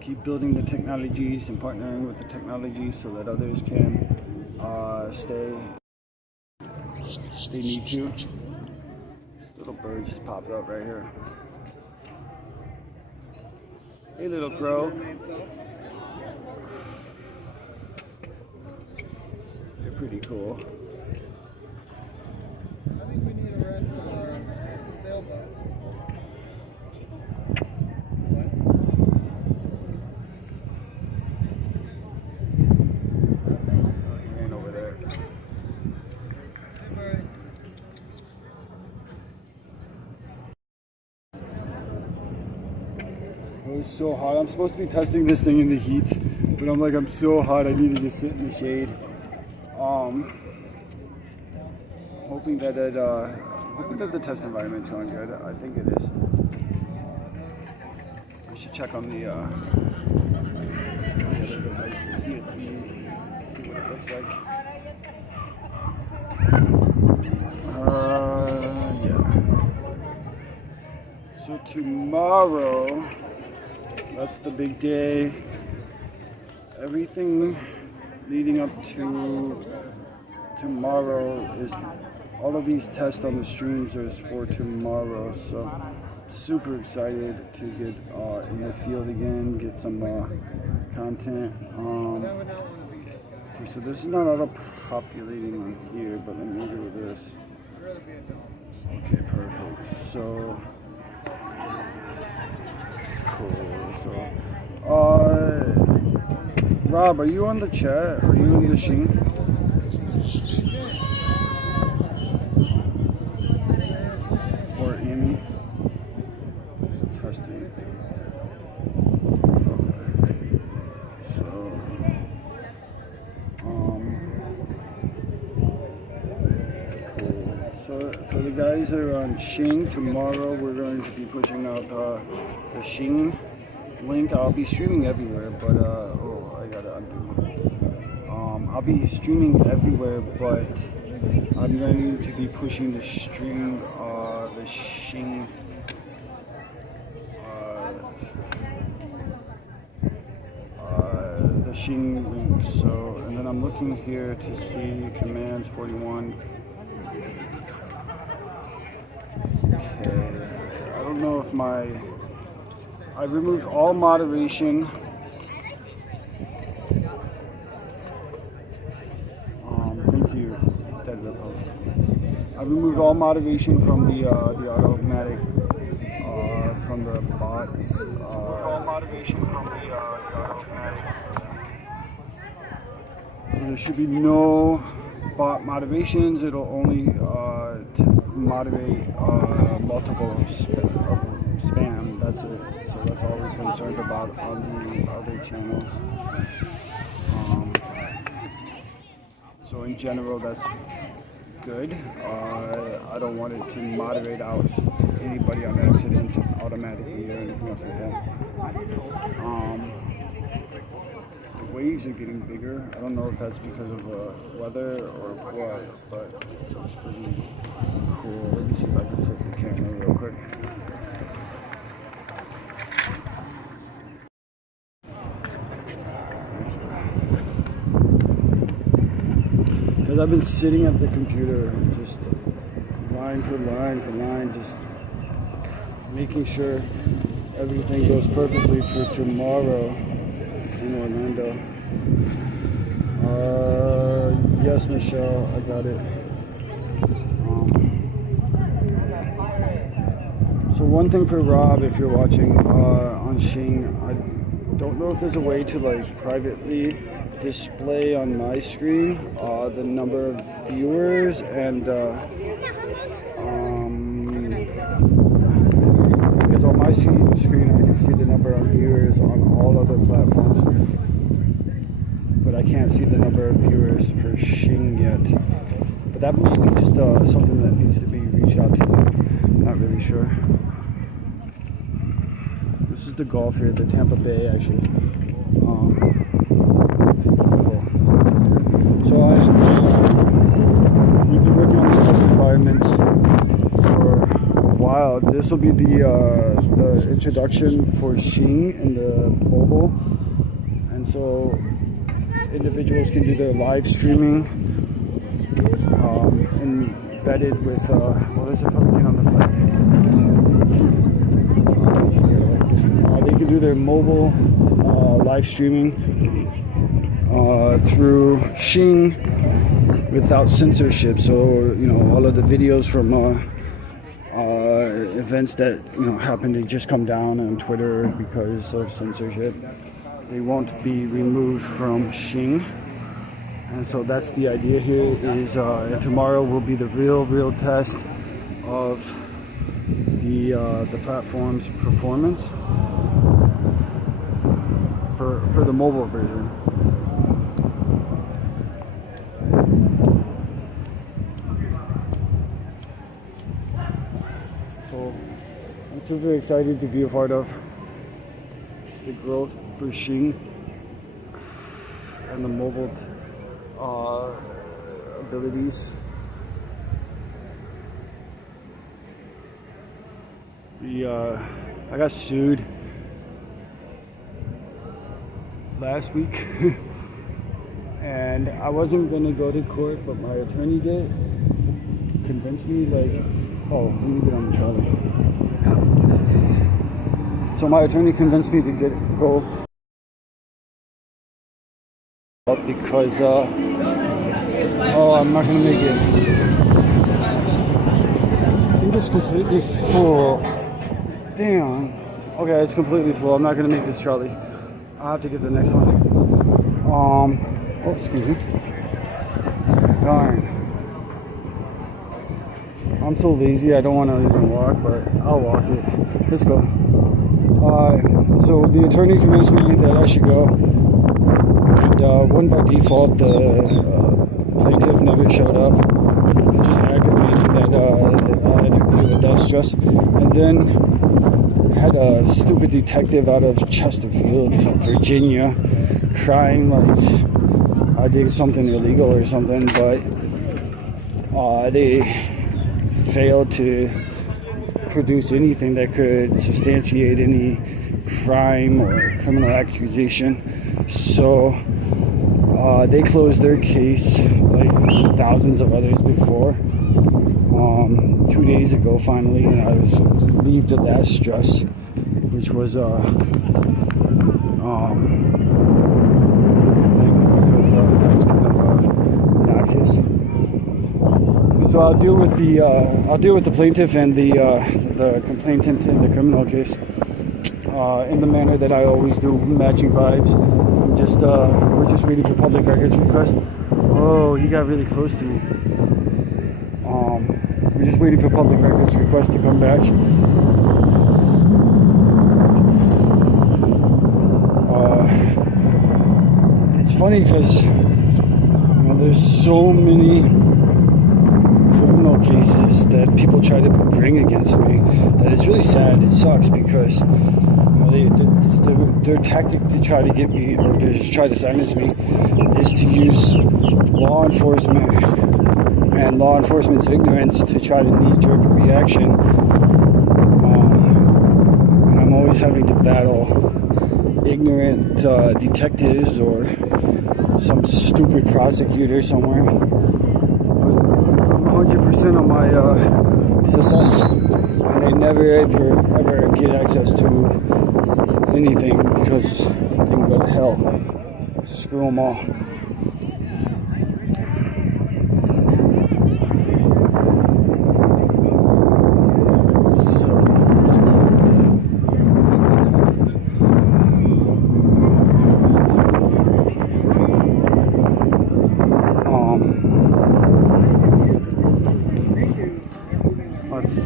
Keep building the technologies and partnering with the technologies so that others can stay need to. This little bird just popped up right here. Hey, little crow. They're pretty cool. I think we need a rent for our sailboat. It's so hot. I'm supposed to be testing this thing in the heat, but I'm like, I'm so hot, I need to just sit in the shade. Hoping that the test environment's going good. I think it is. I should check on the other devices, see what it looks like. Yeah. So tomorrow, that's the big day. Everything leading up to tomorrow is, all of these tests on the streams are for tomorrow. So super excited to get in the field again, get some content. Okay, so this is not auto-populating on here, but let me do this. Okay, perfect. So cool. So, Rob, are you on the chat? Are you in the Shing? Or Amy? Testing. Okay. So, cool. So the guys that are on Shing, tomorrow we're going to be pushing out the Shing link. I'll be streaming everywhere, but I gotta undo. I'll be streaming everywhere, but I'm going to be pushing the stream, the Shing, link. So, and then I'm looking here to see commands 41. Okay. I don't know if my I removed all moderation. Thank you, Dead Republic. I removed all moderation from the automatic, from the bots. All moderation from the automatic. So there should be no bot moderations. It'll only moderate multiple spam. That's it. So that's all we're concerned about on the other channels. So in general, that's good. I don't want it to moderate out anybody on accident automatically or anything else like that. The waves are getting bigger. I don't know if that's because of weather or what, but it's pretty cool. Let me see if I can flip the camera real quick. Because I've been sitting at the computer, just line for line for line, just making sure everything goes perfectly for tomorrow in Orlando. Yes, Michelle, I got it. So one thing for Rob, if you're watching on Shing, I don't know if there's a way to like privately display on my screen the number of viewers and because on my screen I can see the number of viewers on all other platforms, but I can't see the number of viewers for Shing yet. But that may be just something that needs to be reached out to them. Not really sure. This is the golf here, the Tampa Bay actually. We've been working on this test environment for a while. This will be the introduction for Shing in the mobile, and so individuals can do their live streaming embedded with what is it called again on the flight? They can do their mobile live streaming through Shing without censorship. So you know, all of the videos from events that happen to just come down on Twitter because of censorship, they won't be removed from Shing. And so that's the idea here. Is tomorrow will be the real test of the platform's performance for the mobile version. So I'm super excited to be a part of the growth for Shing and the mobile abilities. I got sued last week and I wasn't gonna go to court, but my attorney did convince me, like, oh, let me get on the trolley. So my attorney convinced me to go up because oh, I'm not gonna make it. I think it's completely full. Damn. Okay, it's completely full. I'm not gonna make this trolley. I'll have to get the next one. Oh, excuse me. Darn. I'm so lazy, I don't want to even walk, but I'll walk it. Let's go. So the attorney convinced me that I should go. And one by default, the plaintiff never showed up. Just aggravating that I had to deal with that stress. And then had a stupid detective out of Chesterfield, Virginia, crying like I did something illegal or something, but they failed to produce anything that could substantiate any crime or criminal accusation. So they closed their case like thousands of others before. 2 days ago finally, and I was relieved of that stress. which was a thing because that was kind of obnoxious. So I'll deal with the plaintiff and the complainant in the criminal case in the manner that I always do, matching vibes. We're just waiting for public records request. Oh, he got really close to me. We're just waiting for public records request to come back. It's funny because there's so many criminal cases that people try to bring against me that it's really sad. It sucks because their tactic to try to get me or to try to silence me is to use law enforcement and law enforcement's ignorance to try to knee-jerk a reaction. And I'm always having to battle ignorant detectives or some stupid prosecutor somewhere. I'm 100% on my success, and they never ever get access to anything because they can go to hell. Screw them all.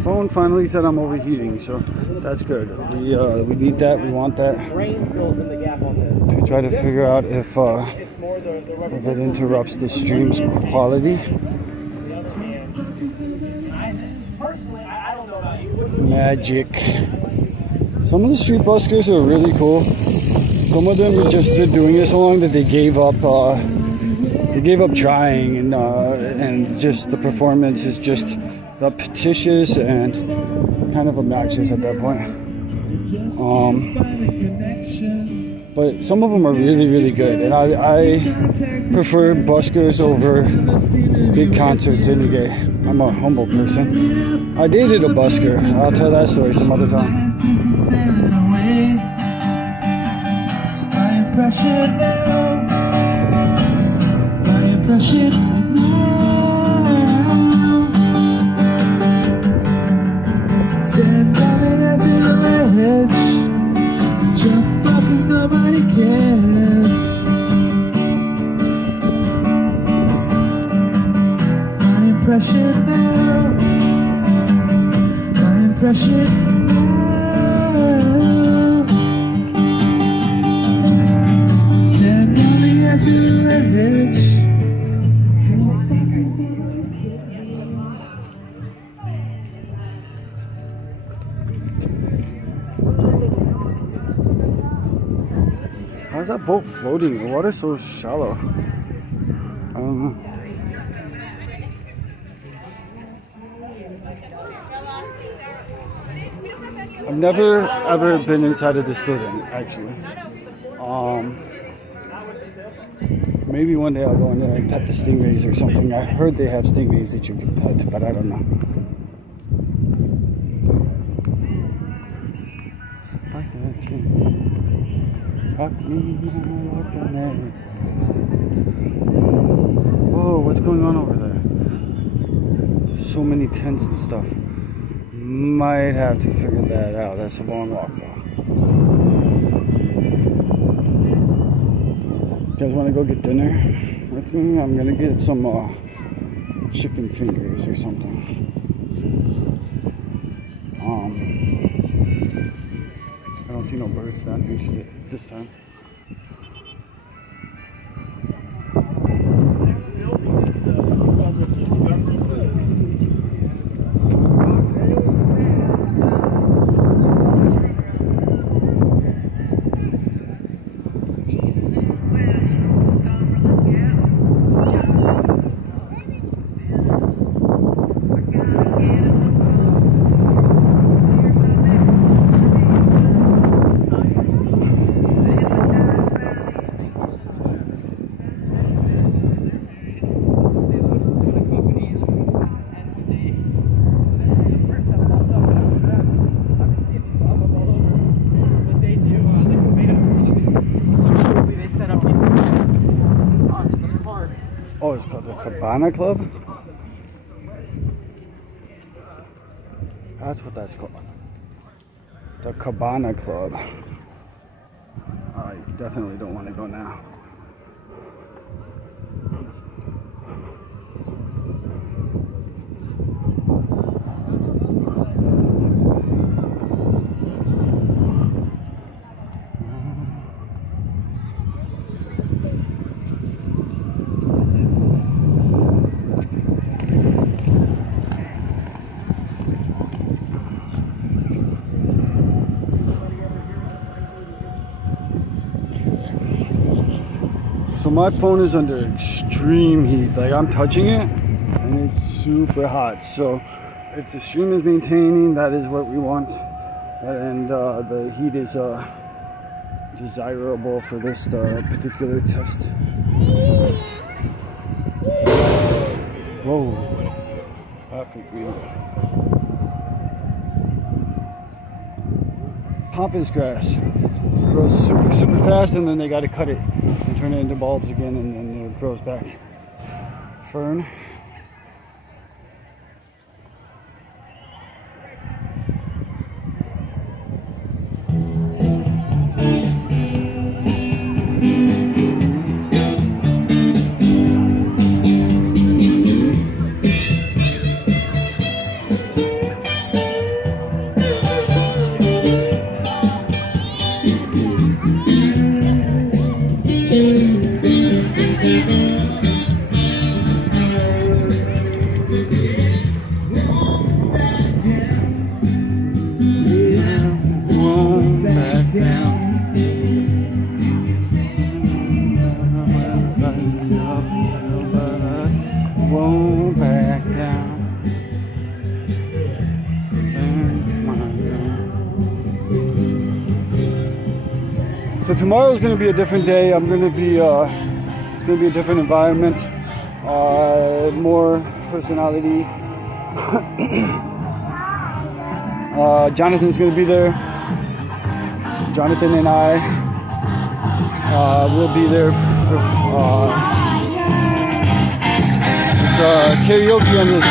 Phone finally said I'm overheating, so that's good. We need that. We want that to try to figure out if it interrupts the stream's quality. Magic. Some of the street buskers are really cool. Some of them are they're doing it so long that they gave up. They gave up trying, and just the performance is just repetitious and kind of obnoxious at that point. But some of them are really, really good, and I prefer buskers over big concerts any day. I'm a humble person. I dated a busker. I'll tell that story some other time. My impression stand coming out to the edge. Jump up cause nobody cares. My impression now. My impression now. Stand coming out to the edge. How's that boat floating? The water's so shallow. I don't know. I've never ever been inside of this building, actually. Maybe one day I'll go in there and pet the stingrays or something. I heard they have stingrays that you can pet, but I don't know. Whoa, what's going on over there? So many tents and stuff. Might have to figure that out. That's a long walk though. You guys want to go get dinner with me? I'm gonna get some chicken fingers or something. I don't see no birds down here this time. It's called the Cabana Club. That's what that's called. The Cabana Club. I definitely don't want to go now. So my phone is under extreme heat. Like I'm touching it and it's super hot. So if the stream is maintaining, that is what we want. And the heat is desirable for this particular test. Whoa, that freaked me out. Pampas grass grows super fast, and then they got to cut it and turn it into bulbs again, and then it grows back. Fern. Won't back down. So tomorrow's going to be a different day. I'm going to be, it's going to be a different environment, more personality. Jonathan's going to be there. Jonathan and I will be there. It's karaoke on this.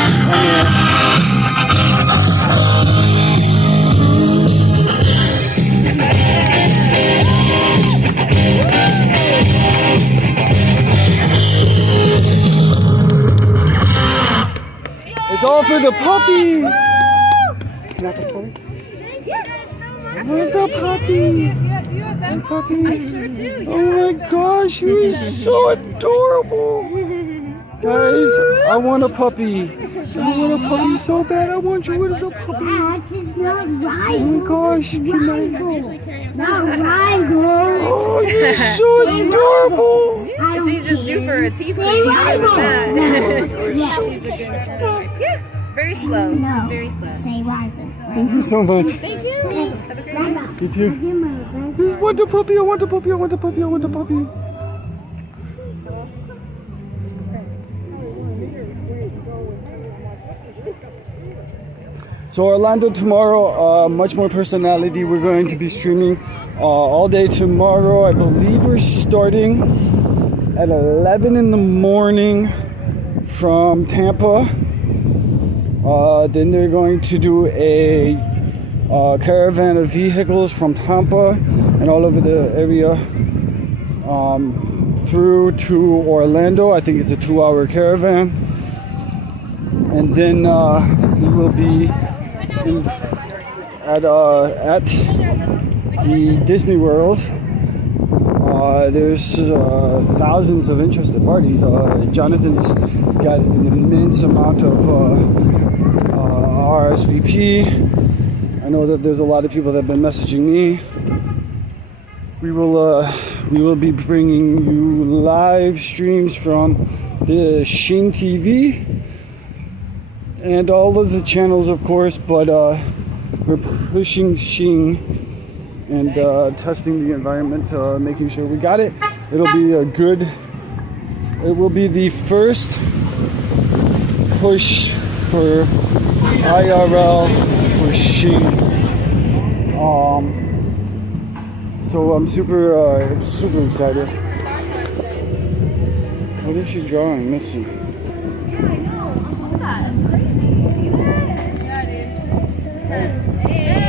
It's all for the puppy. Can I have a puppy? Where's the puppy? Hey, puppy. I sure do. Yeah. Oh my gosh, he's so adorable. Guys, I want a puppy. I want a puppy so bad. I want you as a puppy. It's not right. Oh my gosh, can I go? Not right, girl. Oh, you're so adorable. She's just due for a teaspoon. She's good with that. She's a good girl. Yeah, very slow. No. She's very slow. Say right. Thank you so much. Thank you. Have a great day. You too. I want a puppy. I want a puppy. I want a puppy. I want a puppy. So Orlando tomorrow, much more personality. We're going to be streaming all day tomorrow. I believe we're starting at 11 in the morning from Tampa. Then they're going to do a caravan of vehicles from Tampa and all over the area through to Orlando. I think it's a 2-hour caravan. And then we will be at the Disney World. There's thousands of interested parties. Jonathan's got an immense amount of RSVP. I know that there's a lot of people that have been messaging me. We will be bringing you live streams from the Shing TV and all of the channels, of course, but we're pushing Shing and testing the environment, making sure we got it. It will be the first push for IRL for Shing. So I'm super excited. What is she drawing? Let's see. Yeah, I know. Look at that. That's crazy. Yeah,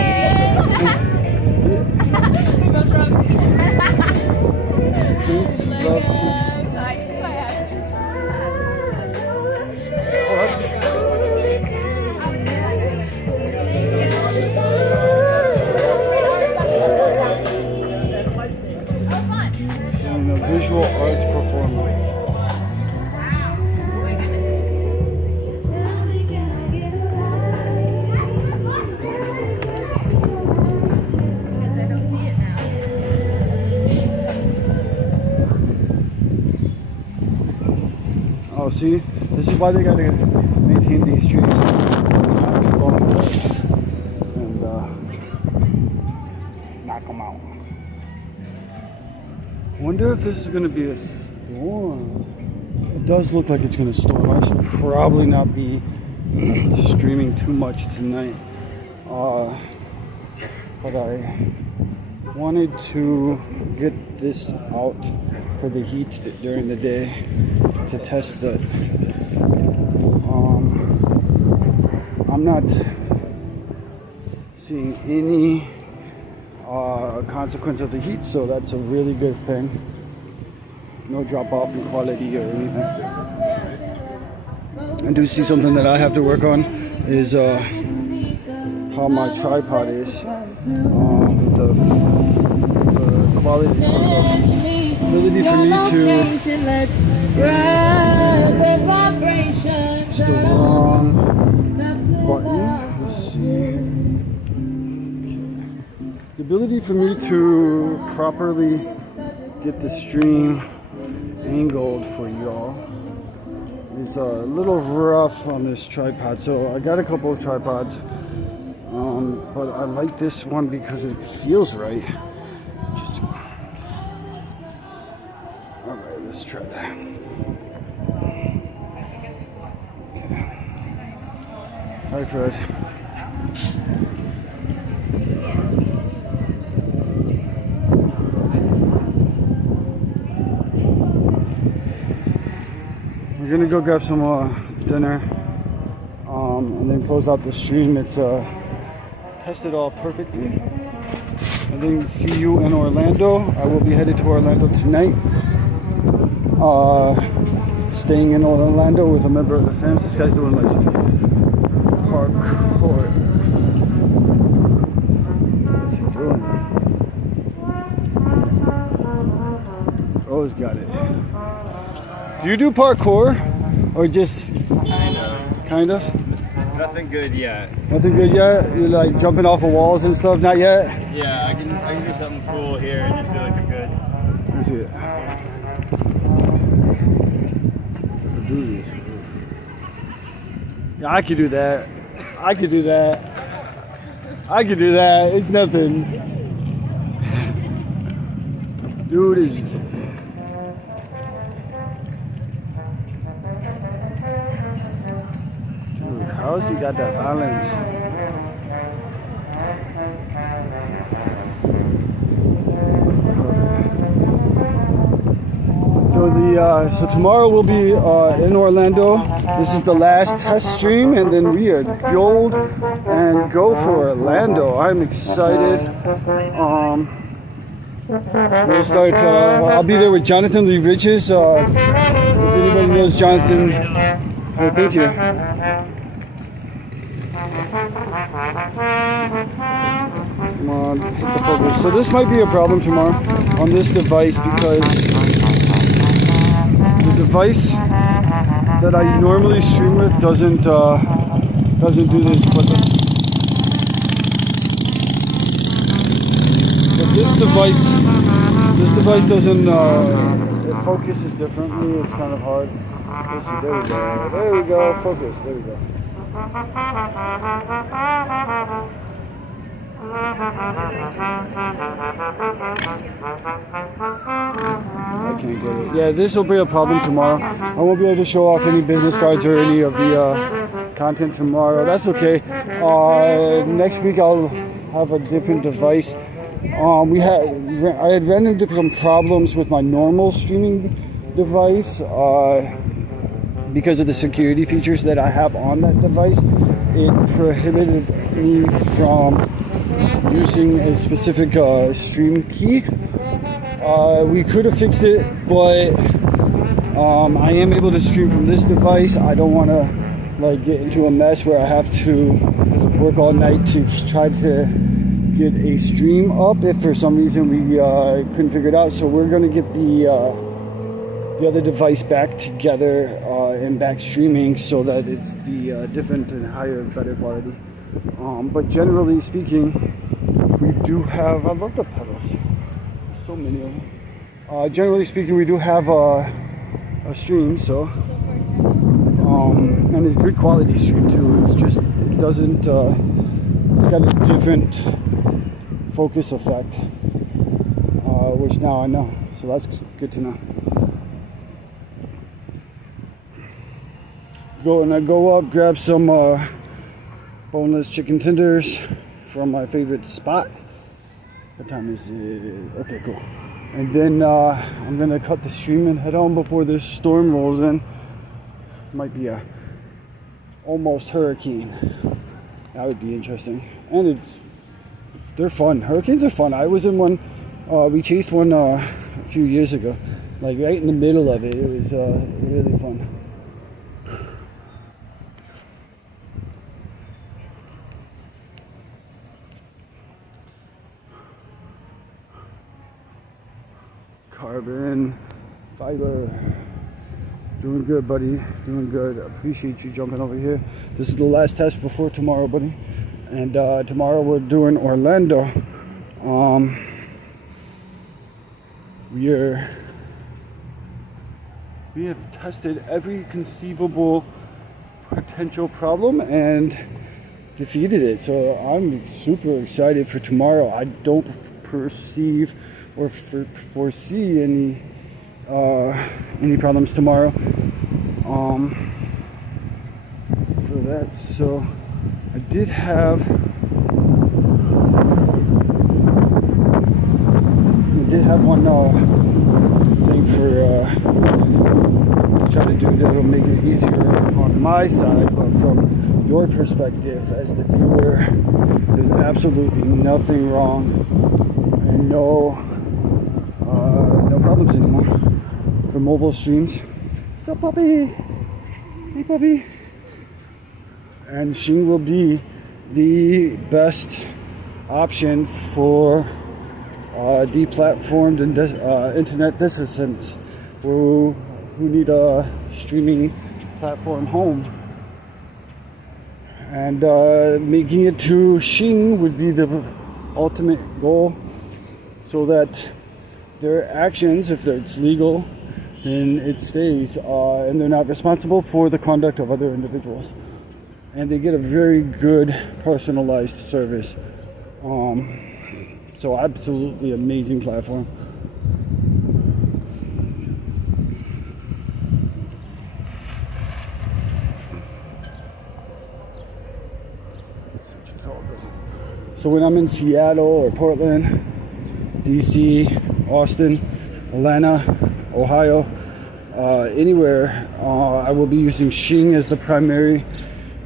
Showing a visual arts performer. Oh, see, this is why they gotta maintain these trees and knock them out. Wonder if this is gonna be a storm. It does look like it's gonna storm. I should probably not be streaming too much tonight, but I wanted to get this out for the heat during the day to test it. I'm not seeing any consequence of the heat, so that's a really good thing. No drop off in quality or anything. I do see something that I have to work on is how my tripod is. The quality, the ability for me to. It's the wrong button. Let's see. The ability for me to properly get the stream angled for y'all is a little rough on this tripod. So I got a couple of tripods, but I like this one because it feels right. Alright, let's try that. Okay. Hi, Fred. We're gonna go grab some dinner, and then close out the stream. It's tested all perfectly. And then see you in Orlando. I will be headed to Orlando tonight. Staying in Orlando with a member of the fam. This guy's doing like some parkour. What's he doing? Rose got it. Do you do parkour, or just kind of? Nothing good yet. Nothing good yet. You like jumping off of walls and stuff? Not yet. Yeah, I can do something cool here and just feel like I'm good. Let me see it. Do this. Yeah, I could do that. I could do that. I could do that. It's nothing. Dude is. How's he got that balance? So tomorrow we'll be in Orlando. This is the last test stream, and then we are gold and go for Orlando. I'm excited. We'll start. I'll be there with Jonathan Lee Riches. If anybody knows Jonathan, oh, thank you. Come on, hit the focus. So this might be a problem tomorrow on this device because the device that I normally stream with doesn't do this. But this device doesn't. It focuses differently. It's kind of hard. Let's see. There we go. There we go. Focus. There we go. I can't get it. Yeah, this will be a problem tomorrow. I won't be able to show off any business cards or any of the content tomorrow. That's okay. Next week I'll have a different device. I had ran into some problems with my normal streaming device, because of the security features that I have on that device, it prohibited me from using a specific stream key. We could have fixed it, but I am able to stream from this device. I don't want to like get into a mess where I have to work all night to try to get a stream up if for some reason we couldn't figure it out. So we're going to get the other device back together and back streaming so that it's the different and higher, better quality. But generally speaking, we do have, I love the pedals, so many of them. Generally speaking, we do have a stream, so and it's good quality stream too. It's just, it doesn't, it's got a different focus effect, which now I know, so that's good to know. Go up, grab some boneless chicken tenders from my favorite spot. What time is it? Okay, cool. And then I'm gonna cut the stream and head on before this storm rolls in. Might be a almost hurricane. That would be interesting. And they're fun. Hurricanes are fun. I was in one. We chased one a few years ago, like right in the middle of it. It was really fun. Carbon fiber. Doing good, buddy. Doing good. Appreciate you jumping over here. This is the last test before tomorrow, buddy. And tomorrow we're doing Orlando. We have tested every conceivable potential problem and defeated it. So I'm super excited for tomorrow. I don't perceive or foresee any problems tomorrow for that. So I did have one thing for to try to do that'll make it easier on my side, but from your perspective as the viewer, there's absolutely nothing wrong and no problems anymore for mobile streams. What's up, puppy? Hey, puppy. And Shing will be the best option for deplatformed and internet citizens who need a streaming platform home. And making it to Shing would be the ultimate goal, so that their actions, if it's legal, then it stays, and they're not responsible for the conduct of other individuals. And they get a very good personalized service. So absolutely amazing platform. So when I'm in Seattle or Portland, DC, Austin, Atlanta, Ohio, anywhere, I will be using Shing as the primary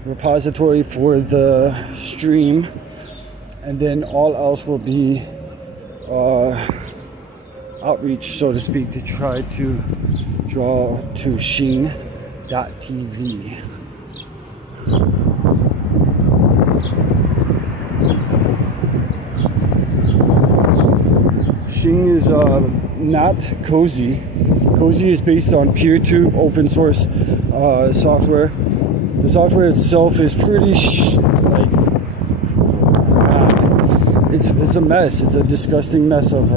repository for the stream, and then all else will be outreach, so to speak, to try to draw to Shing.tv. Shing is not Cozy. Cozy is based on PeerTube open source software. The software itself is pretty it's a mess. It's a disgusting mess of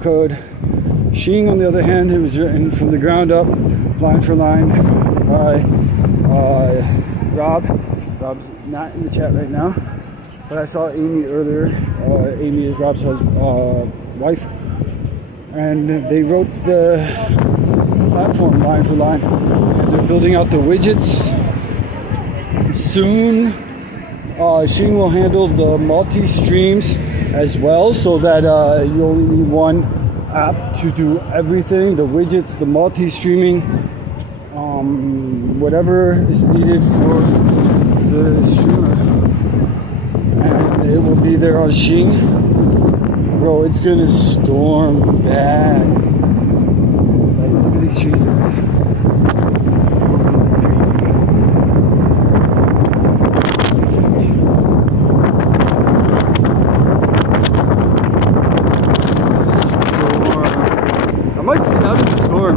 code. Shing, on the other hand, it was written from the ground up, line for line, by Rob. Rob's not in the chat right now, but I saw Amy earlier. Amy is Rob's wife, and they wrote the platform line for line. And they're building out the widgets. Soon, Shing will handle the multi-streams as well, so that you only need one app to do everything, the widgets, the multi-streaming, whatever is needed for the streamer. And it will be there on Shing. Bro, it's gonna storm bad. Like, look at these trees there. I might stay out of the storm.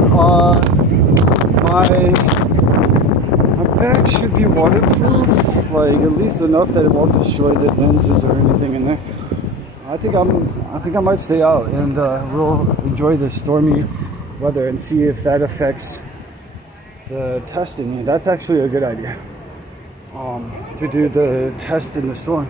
My bag should be waterproof, like at least enough that it won't destroy the lenses or anything in there. I think I might stay out and we'll enjoy the stormy weather and see if that affects the testing. And that's actually a good idea. To do the test in the storm.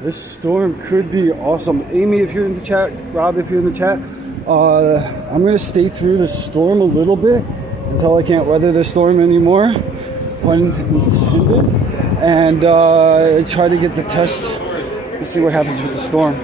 This storm could be awesome. Amy, if you're in the chat, Rob, if you're in the chat, I'm gonna stay through the storm a little bit until I can't weather the storm anymore, pun intended, and try to get the test and see what happens with the storm.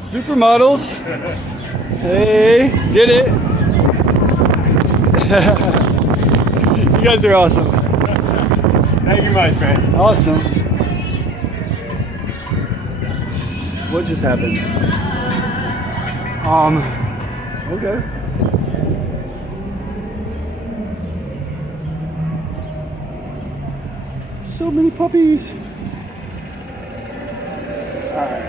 Supermodels. Hey, get it? You guys are awesome. Thank you much, man. Awesome. What just happened? Okay. So many puppies. Alright.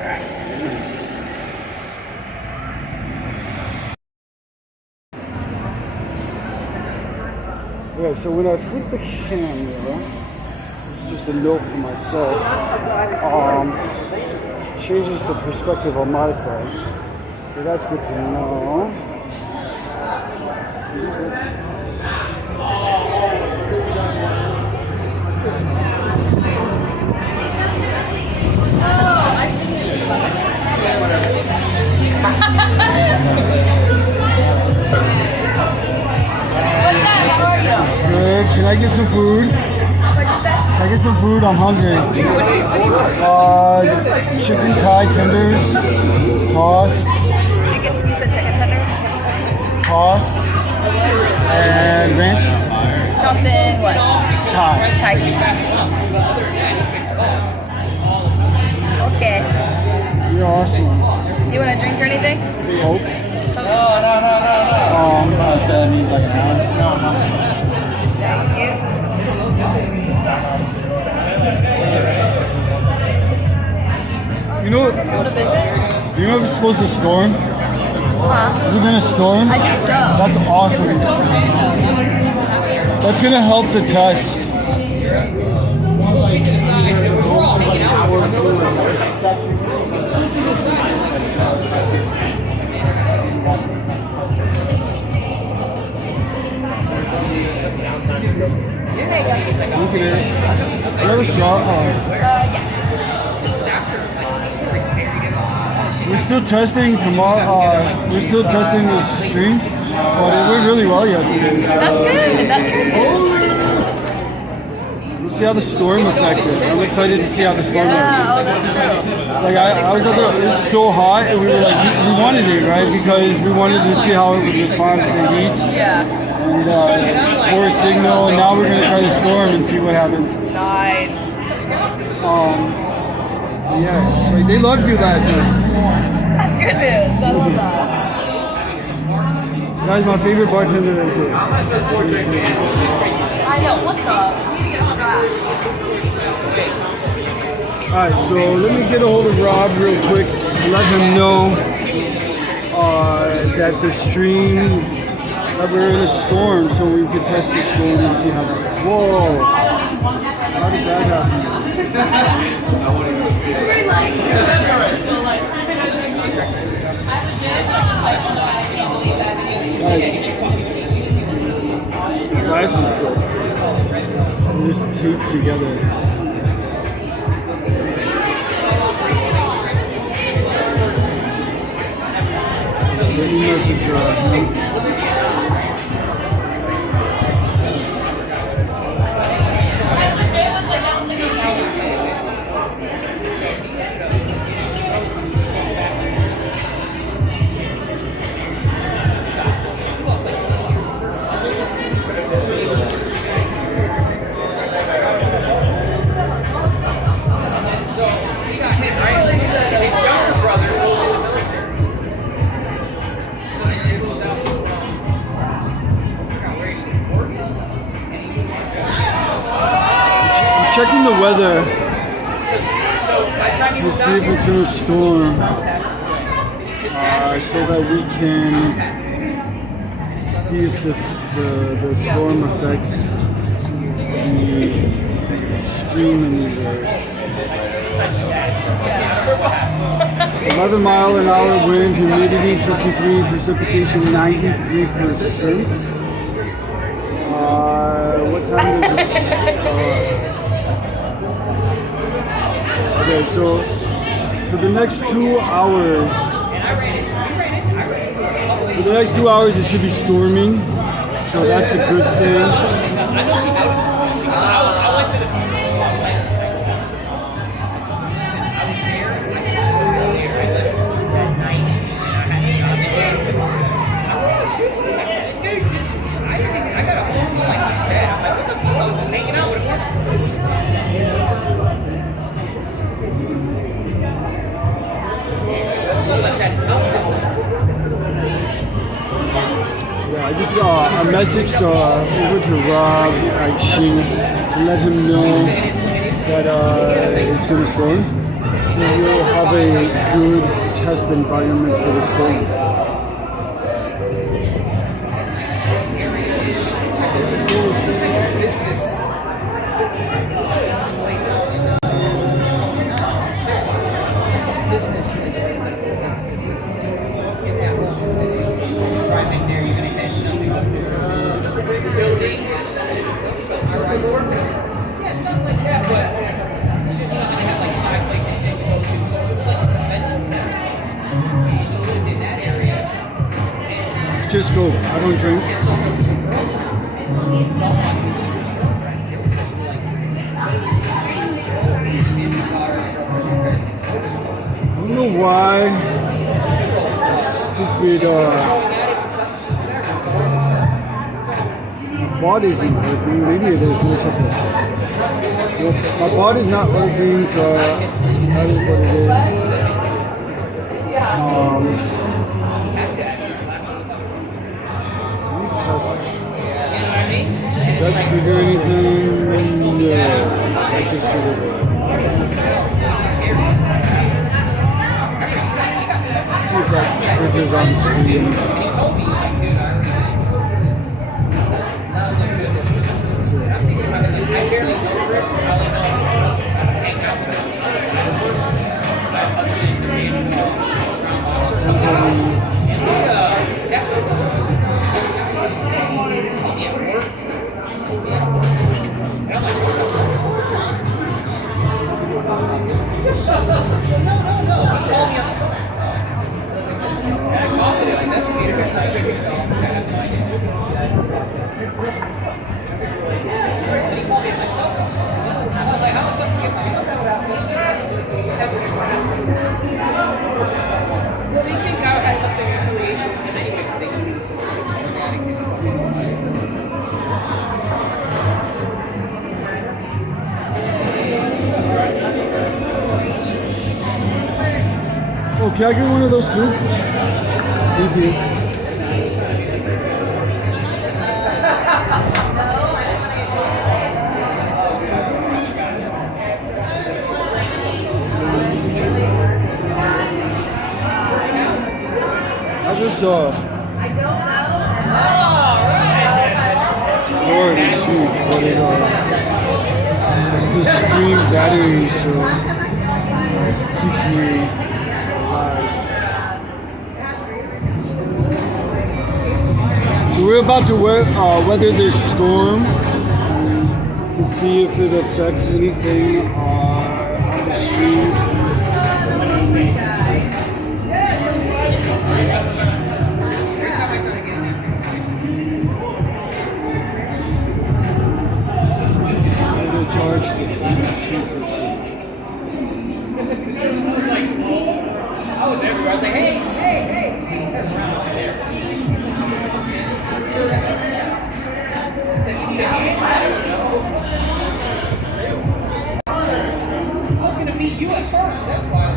Okay, so when I flip the camera, this is just a note for myself, changes the perspective on my side. So that's good to know. Good. Can I get some food? Can I get some food? I'm hungry. Chicken Thai tenders, tossed. You said chicken tenders? Tossed. And ranch. Tossed in what? Thai. Thai. Okay. You're awesome. Do you want a drink or anything? Coke. No. Thank you. You know if it's supposed to storm? Huh? Has it been a storm? I think so. That's awesome. That's gonna help the test. Look at it. You ever saw? Yeah. We're still testing tomorrow. We're still testing the streams, but it went really well yesterday. That's good. That's very good. We'll see how the storm affects it. I'm excited to see how the storm Yeah, goes. oh, that's true. Like I was out there, it was so hot, and we were like, we wanted it, right? Because we wanted to see how it would respond to the heat. Yeah. And poor signal, and now we're gonna try the storm and see what happens. Nice. So yeah, like they loved you last night. That's good news. I love that. Guys, my favorite bartender is here. I know, what the? We need to get trash. Alright, so let me get a hold of Rob real quick and let him know that the stream, that we're in a storm, so we can test the storm and see how that. Whoa! How did that happen? Guys, they're just taped together. Let me message checking the weather to see if it's going to storm so that we can see if the storm affects the stream in these areas. 11 mile an hour wind, humidity 63, precipitation 93%. What time is this? Okay, so for the next 2 hours, it should be storming, so that's a good thing. I just I messaged over to Rob at Sheen and let him know that it's going to storm. So we'll have a good test environment for the storm. Yeah, something like that, but they have like side places they go to, so it's like a convention center. And you lived in that area. Just go. I don't drink. I don't know why stupid body's not working. Maybe it is. Well, my body's not working, so that is what it is. Let me test. Does that trigger anything? Yeah, that just triggered it. See if that triggers on the screen. Oh, can I get one of those too? Thank you. This cord is huge, but it's the screen battery, so it keeps me alive. So we're about to weather this storm to see if it affects anything on the stream. Charged to 82%. I was everywhere. I was like, hey, turn around over there. I said, you need a hand ladder? No. I was going to meet you at first, that's why.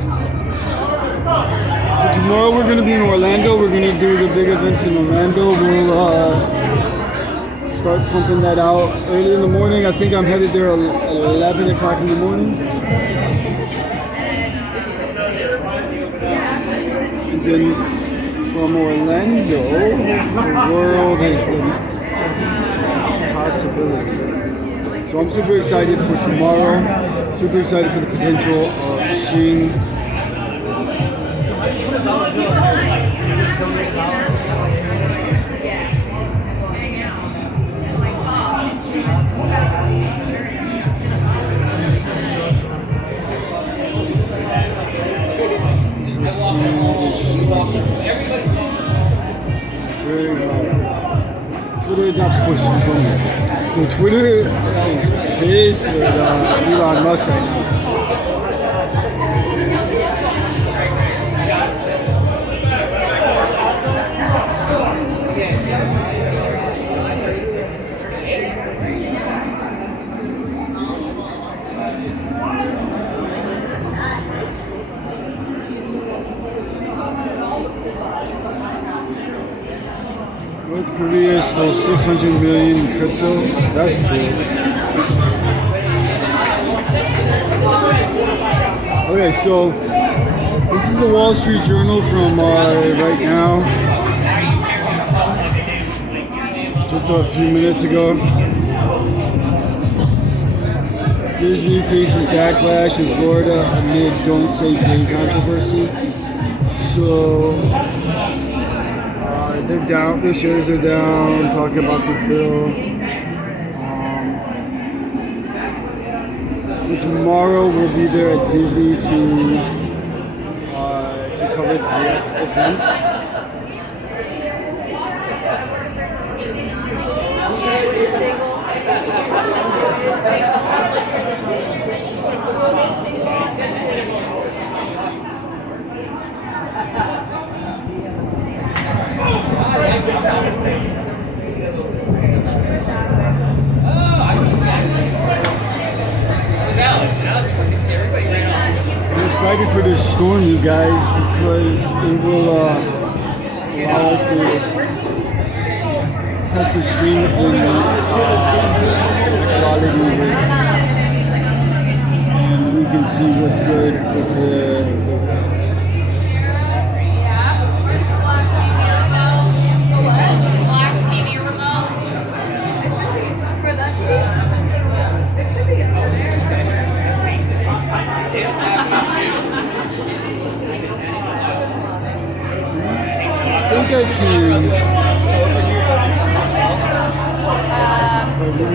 So tomorrow we're going to be in Orlando. We're going to do the big event in Orlando. We'll start pumping that out early in the morning. I think I'm headed there at 11 o'clock in the morning. And then from Orlando, the world has been a possibility. So I'm super excited for tomorrow. Super excited for the potential of seeing Twitter not supposed to be funny. No, Twitter is pissed with Elon Musk right now. North Korea stole 600 million in crypto. That's cool. Okay, so this is the Wall Street Journal from right now. Just a few minutes ago. Disney faces backlash in Florida amid Don't Say Gay controversy. So they're down, their shares are down, talking about the bill. So tomorrow we'll be there at Disney to cover the event. I'm excited for this storm, you guys, because it will allow us to test the stream in quality, and we can see what's good with the I think I can.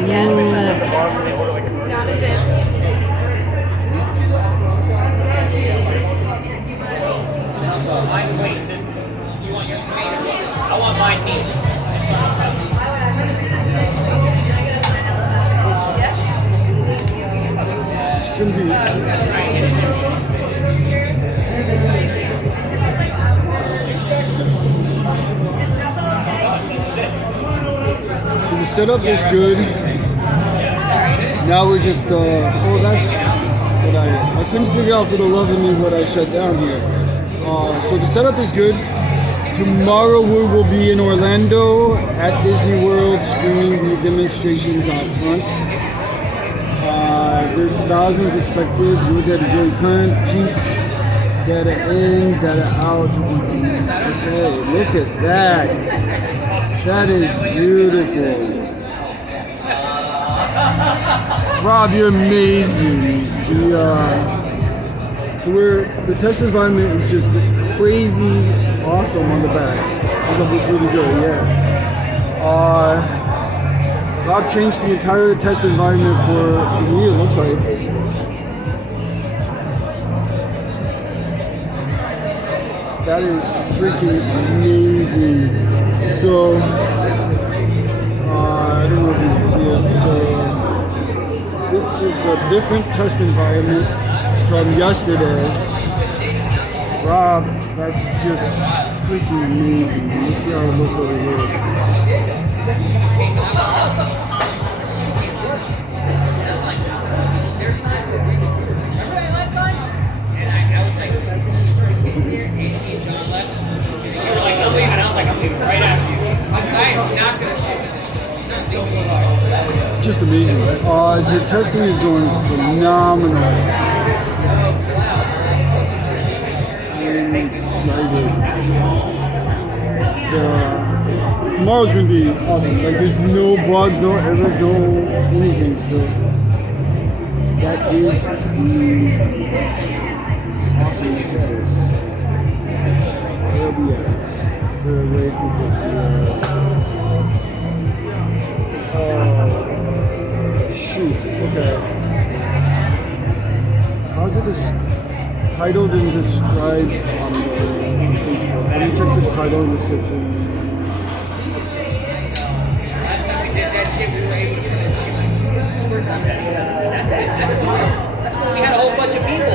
Yes. Not a chance. I want mine neat. It's gonna be. So the setup is good. Now we're just that's what I couldn't figure out for the love of me what I shut down here. So the setup is good. Tomorrow we will be in Orlando at Disney World streaming the demonstrations out front. There's thousands expected. We'll get Joey Current, Pete, Data in, data out. Okay, look at that. That is beautiful. Rob, you're amazing. The test environment is just crazy awesome on the back. It looks really good, yeah. Rob changed the entire test environment for me, it looks like. That is freaking amazing. So, I don't know if you can see it. So, this is a different test environment from yesterday. Rob, that's just freaking amazing. Let's see how it looks over here. I'm leaving. I was like, I'm leaving right after you. I am not going to shoot. Just amazing. The testing is going phenomenal. I'm excited. Tomorrow's going to be awesome. Like, there's no bugs, no errors, no anything. So, that is awesome service. Where be at? Shoot. Okay. How's it titled and described on Facebook? Let me check the title and description. We had a whole bunch of people.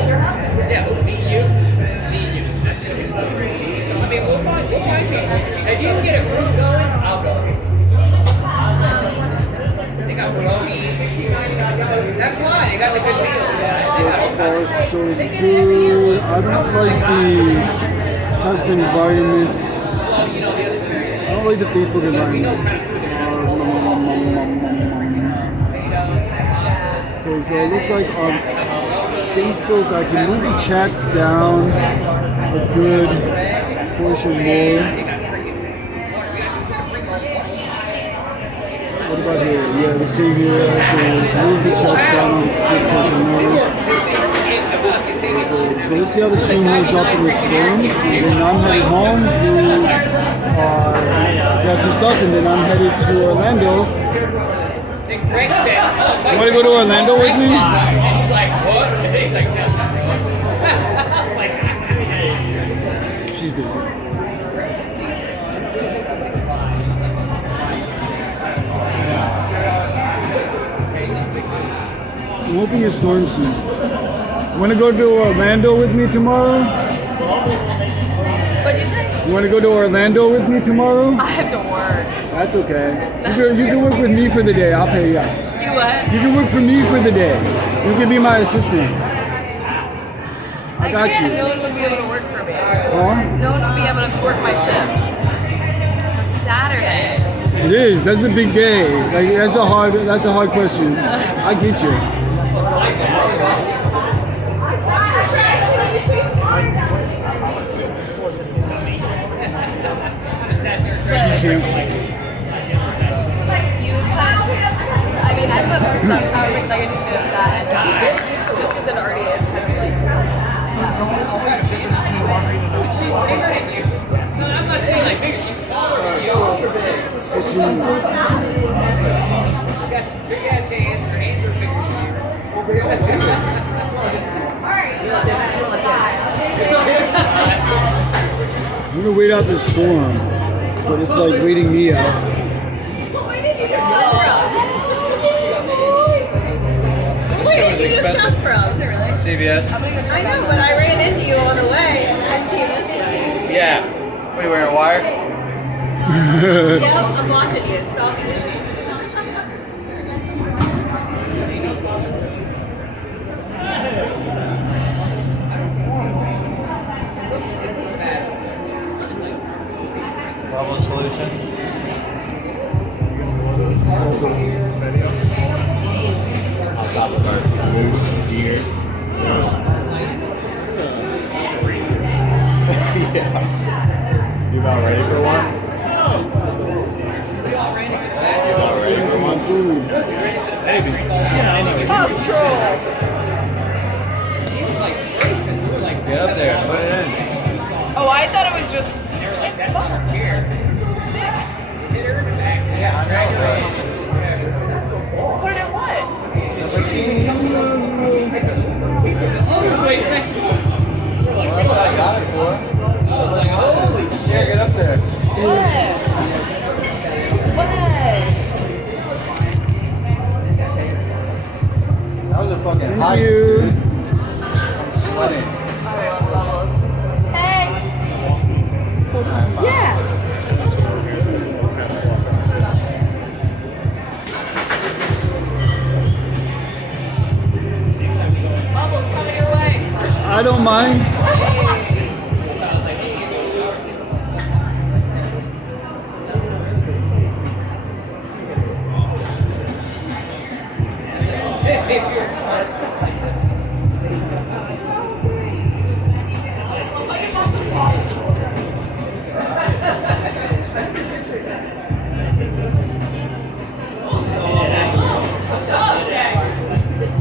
Yeah, me, you. I mean, we'll find you. If you can get a group going, I'll go. They got roadies. That's why they got the good deal. So far, so good. I don't like the test environment. I don't like the Facebook environment. Okay, so it looks like on Facebook I can move the chats down a good portion more. What about here? Yeah, let's see here. I can move the chats down a good portion more. So let's see how the stream holds up in the storm. And then I'm headed home to Sutton, and I'm headed to Orlando. You want to go to Orlando with me? I was like, what? He's like, no, bro. She's busy. I'm hoping it's storm season. You want to go to Orlando with me tomorrow? What'd you say? You want to go to Orlando with me tomorrow? I have to work. That's okay. You can work with me for the day. I'll pay you. You what? You can work for me for the day. You can be my assistant. I got you. No one would be able to work for me. Huh? No one would be able to work my shift. It's Saturday. It is. That's a big day. Like that's a hard question. I get you. I put some topics like I just did that and this is an already is kind of like I'm not saying like bigger, she's taller than you. Big ass hands, her hands are bigger than I'm gonna wait out the storm, but it's like waiting me out. Where did you just come from? Where did you just come from? Is it really? CVS. I know, but I ran into you on the way and I came this way. Yeah. What are you wearing, a wire? Yep, I'm watching you. Stop. Problem solution. On top of our moose deer. It's a about ready for one? You about ready for one? Maybe. Yeah, I know. Patrol! Get up there, put it in. Oh, I thought it was just. That's not here. Hit her in the back. Yeah, I know. Put it in what? Wait, next one. Well, that's what I got it for. I was like, holy shit. Yeah, get up there. What? That was a fucking Thank hike. you. I'm sweating. Hey! Yeah! Bubbles coming your way. I don't mind.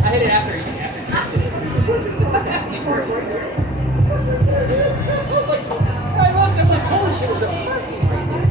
I hit it after you. I looked, I'm like, holy shit, there's a parking right there.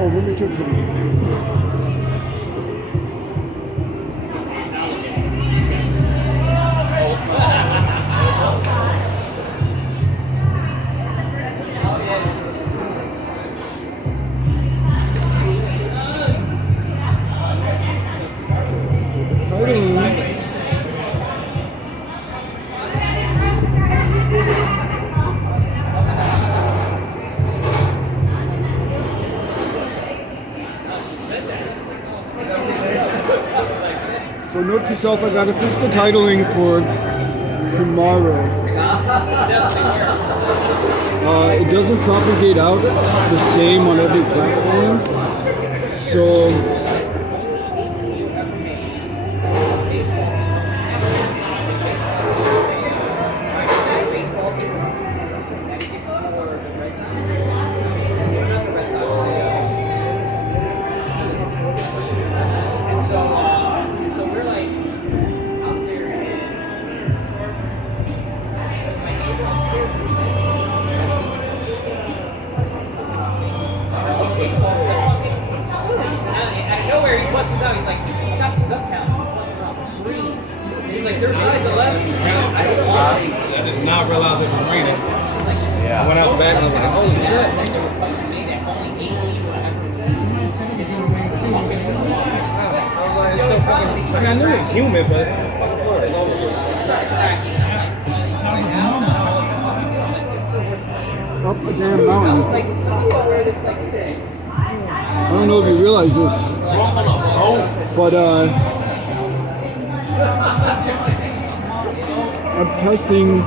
Oh, let me check something. So note to self, I gotta fix the titling for tomorrow. It doesn't propagate out the same on every platform. So So we're like out there and my neighbor upstairs was out of nowhere he busts out, he's like, I got these uptown greens. He's like, they're size 11. I don't know why. I did not realize it was raining. Yeah. I went out back and I was like, holy shit. They were fucking made at only 18 or whatever. It's so fucking, like, I knew it was humid, but up a damn mountain. Like, some people wear this like today. I don't know if you realize this, but I'm testing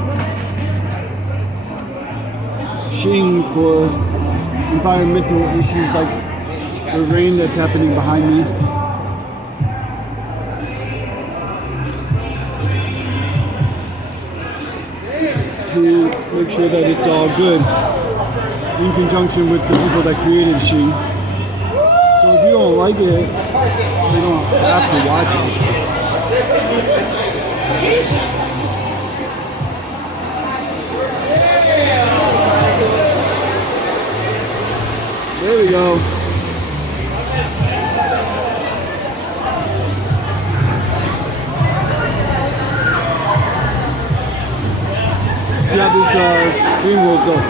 Shing for environmental issues like the rain that's happening behind me. To make sure that it's all good in conjunction with the people that created Shing. So if you don't like it, you don't have to watch it. There we go. See how this stream rolls up.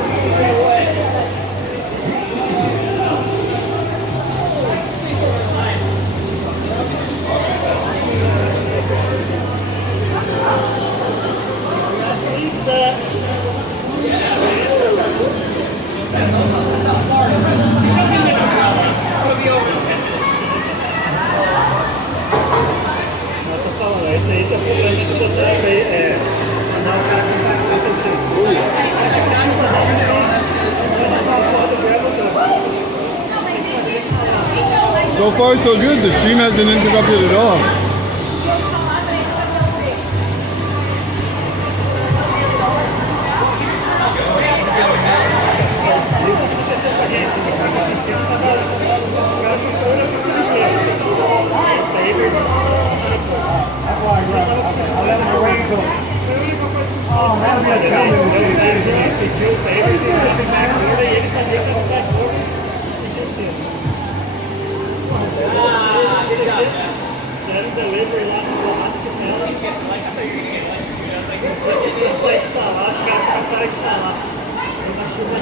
So far, so good. The stream hasn't interrupted at all.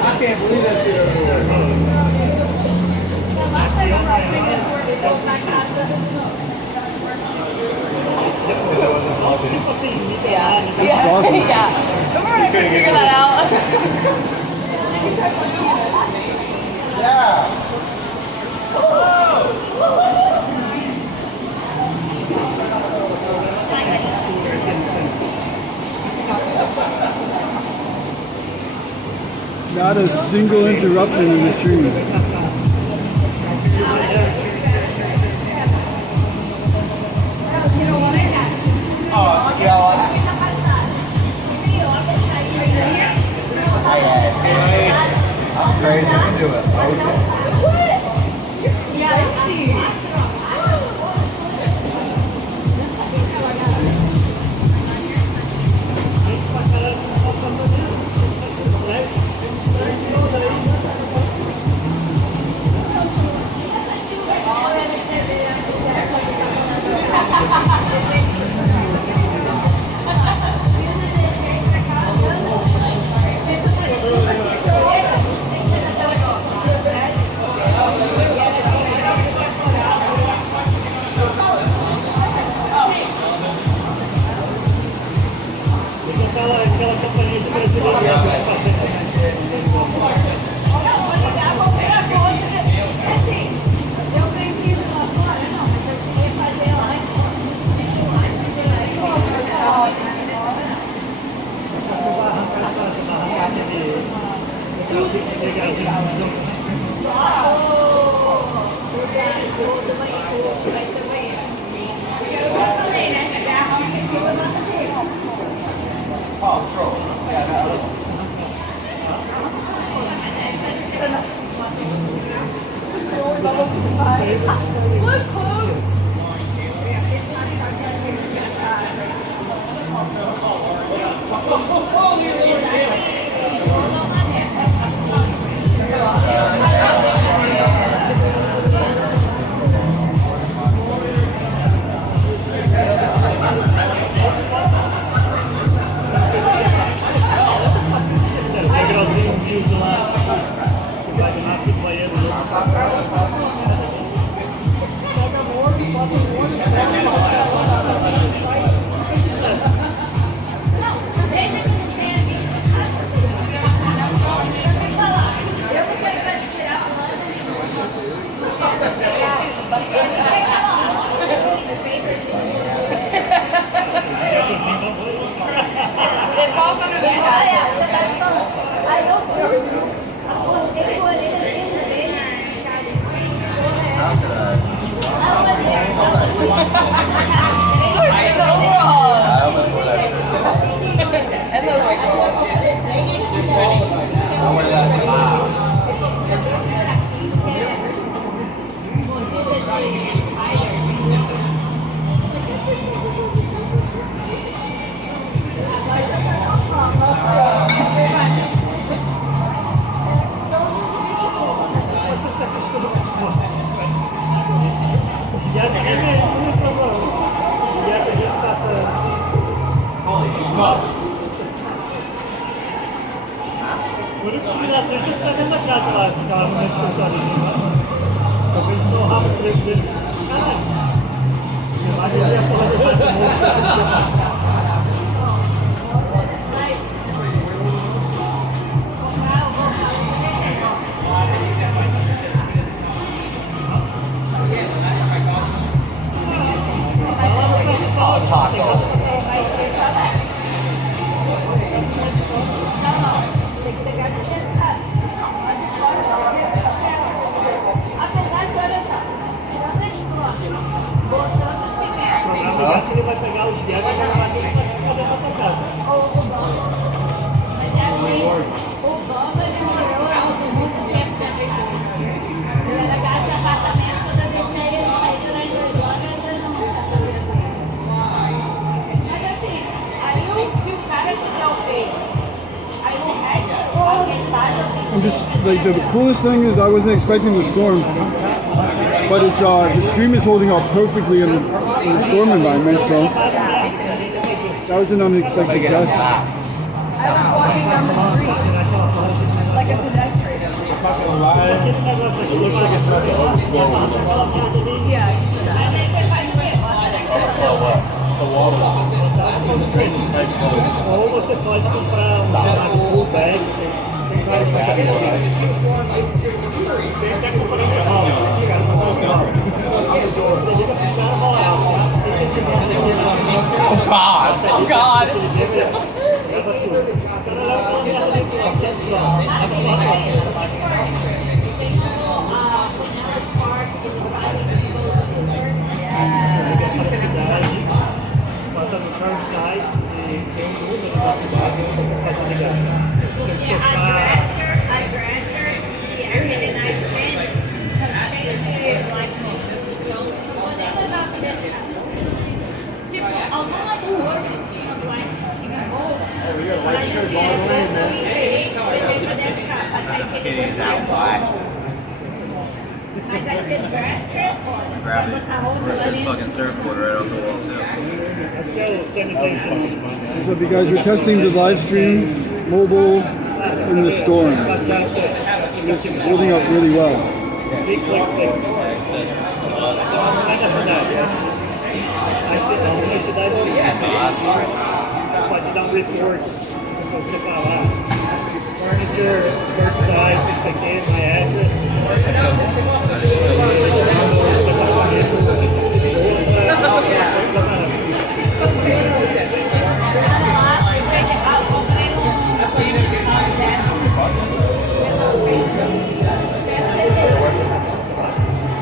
I can't believe that shit over here. Yeah. Remember when I couldn't figure that out? Yeah. Not a single interruption in the stream. I'm crazy. I can do it. like the coolest thing is I wasn't expecting the storm, but it's the stream is holding up perfectly in the storm environment, so that was an unexpected guess. I was walking down the street like a pedestrian. It looks like it's about to overflow. Yeah. The water. Ou você pode comprar um full bag, tem vários Oh God! Oh God! Kitty's out black. Grab it. Rip this fucking surfboard right off the wall too. So if you guys were testing the live stream, mobile in the storm, it's holding up really well. Furniture, first side, fix again, my address.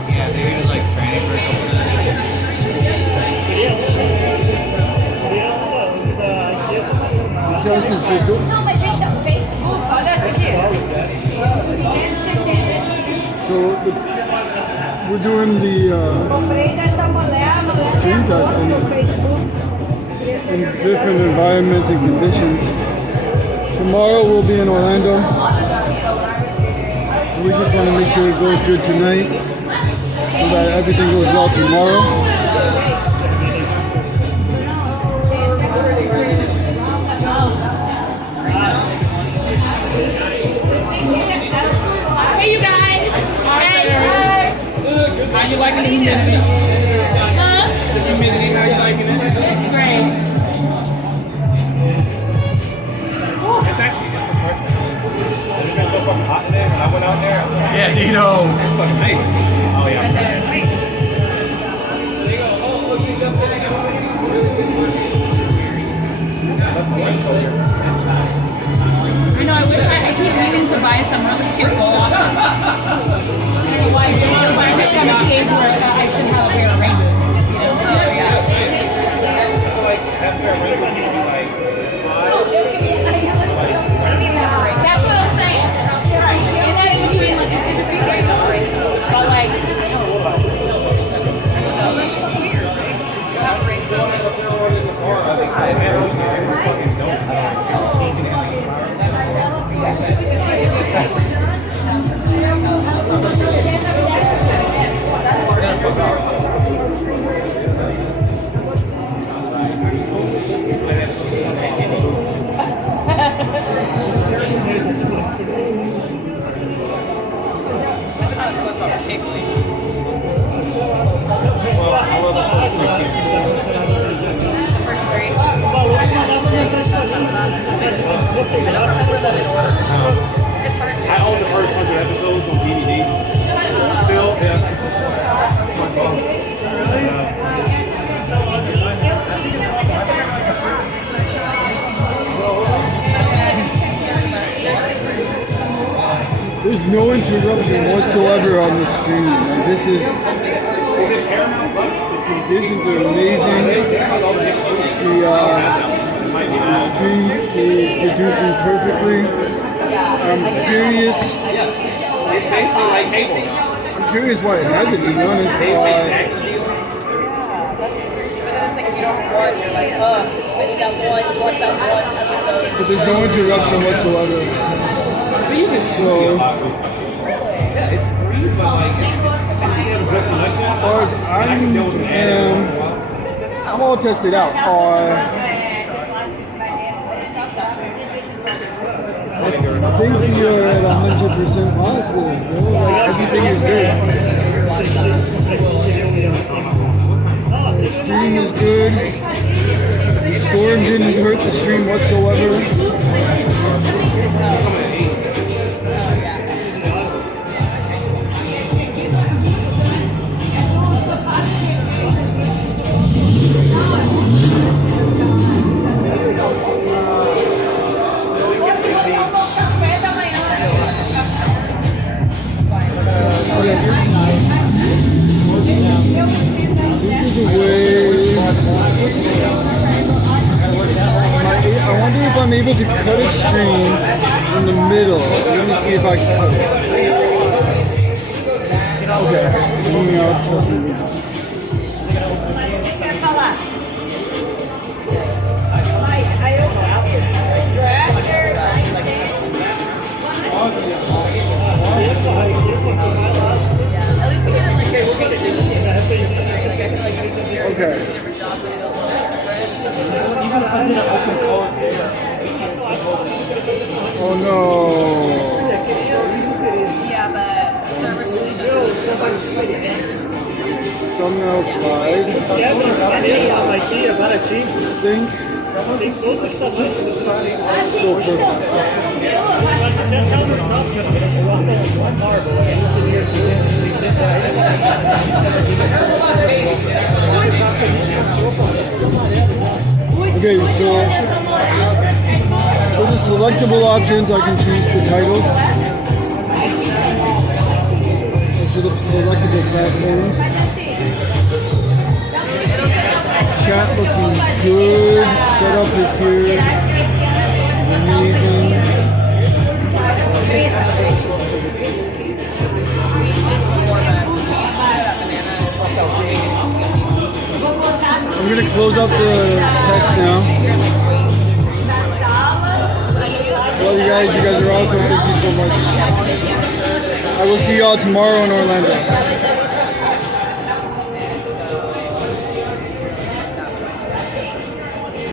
Yeah, they use like training for a couple So we're doing the stream testing in different environments and conditions. Tomorrow we'll be in Orlando. We just want to make sure it goes good tonight so that everything goes well tomorrow. Hey, you guys. How you liking the humidity? Huh? The humidity, how you liking it? It's great. It's actually just perfect. It got so fucking hot today when I went out there. Yeah, Dino. It's fucking nice. Oh yeah. I know, I wish I keep meaning to buy some really cute gold watches. I don't know why, but I think I'm at the age where I should have a pair of ring. You know? Oh, yeah. That's what I'm saying. And then in between, like, it's in between, like, but like, that's weird. I own the first 100 episodes on DVD. Still, yeah. There's no interruption whatsoever on the stream. Like, this is, the conditions are amazing. The stream is producing perfectly. I'm curious why it hasn't, to be honest. But then it's like if you don't have one, you're like, I need that one, watch that one episode. But there's no interruption whatsoever. you can So- see a lot of these. Yeah, it's free, but like, I think you have a good selection. As far as I'm all tested out. I think you're at 100% positive, bro. Like, everything is good. The stream is good. The storm didn't hurt the stream whatsoever. I wonder if I'm able to cut a stream in the middle. Let me see if I can cut it. Okay. Okay. Even if I did an open close there. Oh no. Yeah, but Thumbnail applied. Think. So perfect. Okay, so for the selectable options, I can choose the titles. For the selectable platforms. Chat looking good. Setup is here. Amazing. I'm gonna close out the test now. Love you guys. You guys are awesome. Thank you so much. I will see y'all tomorrow in Orlando.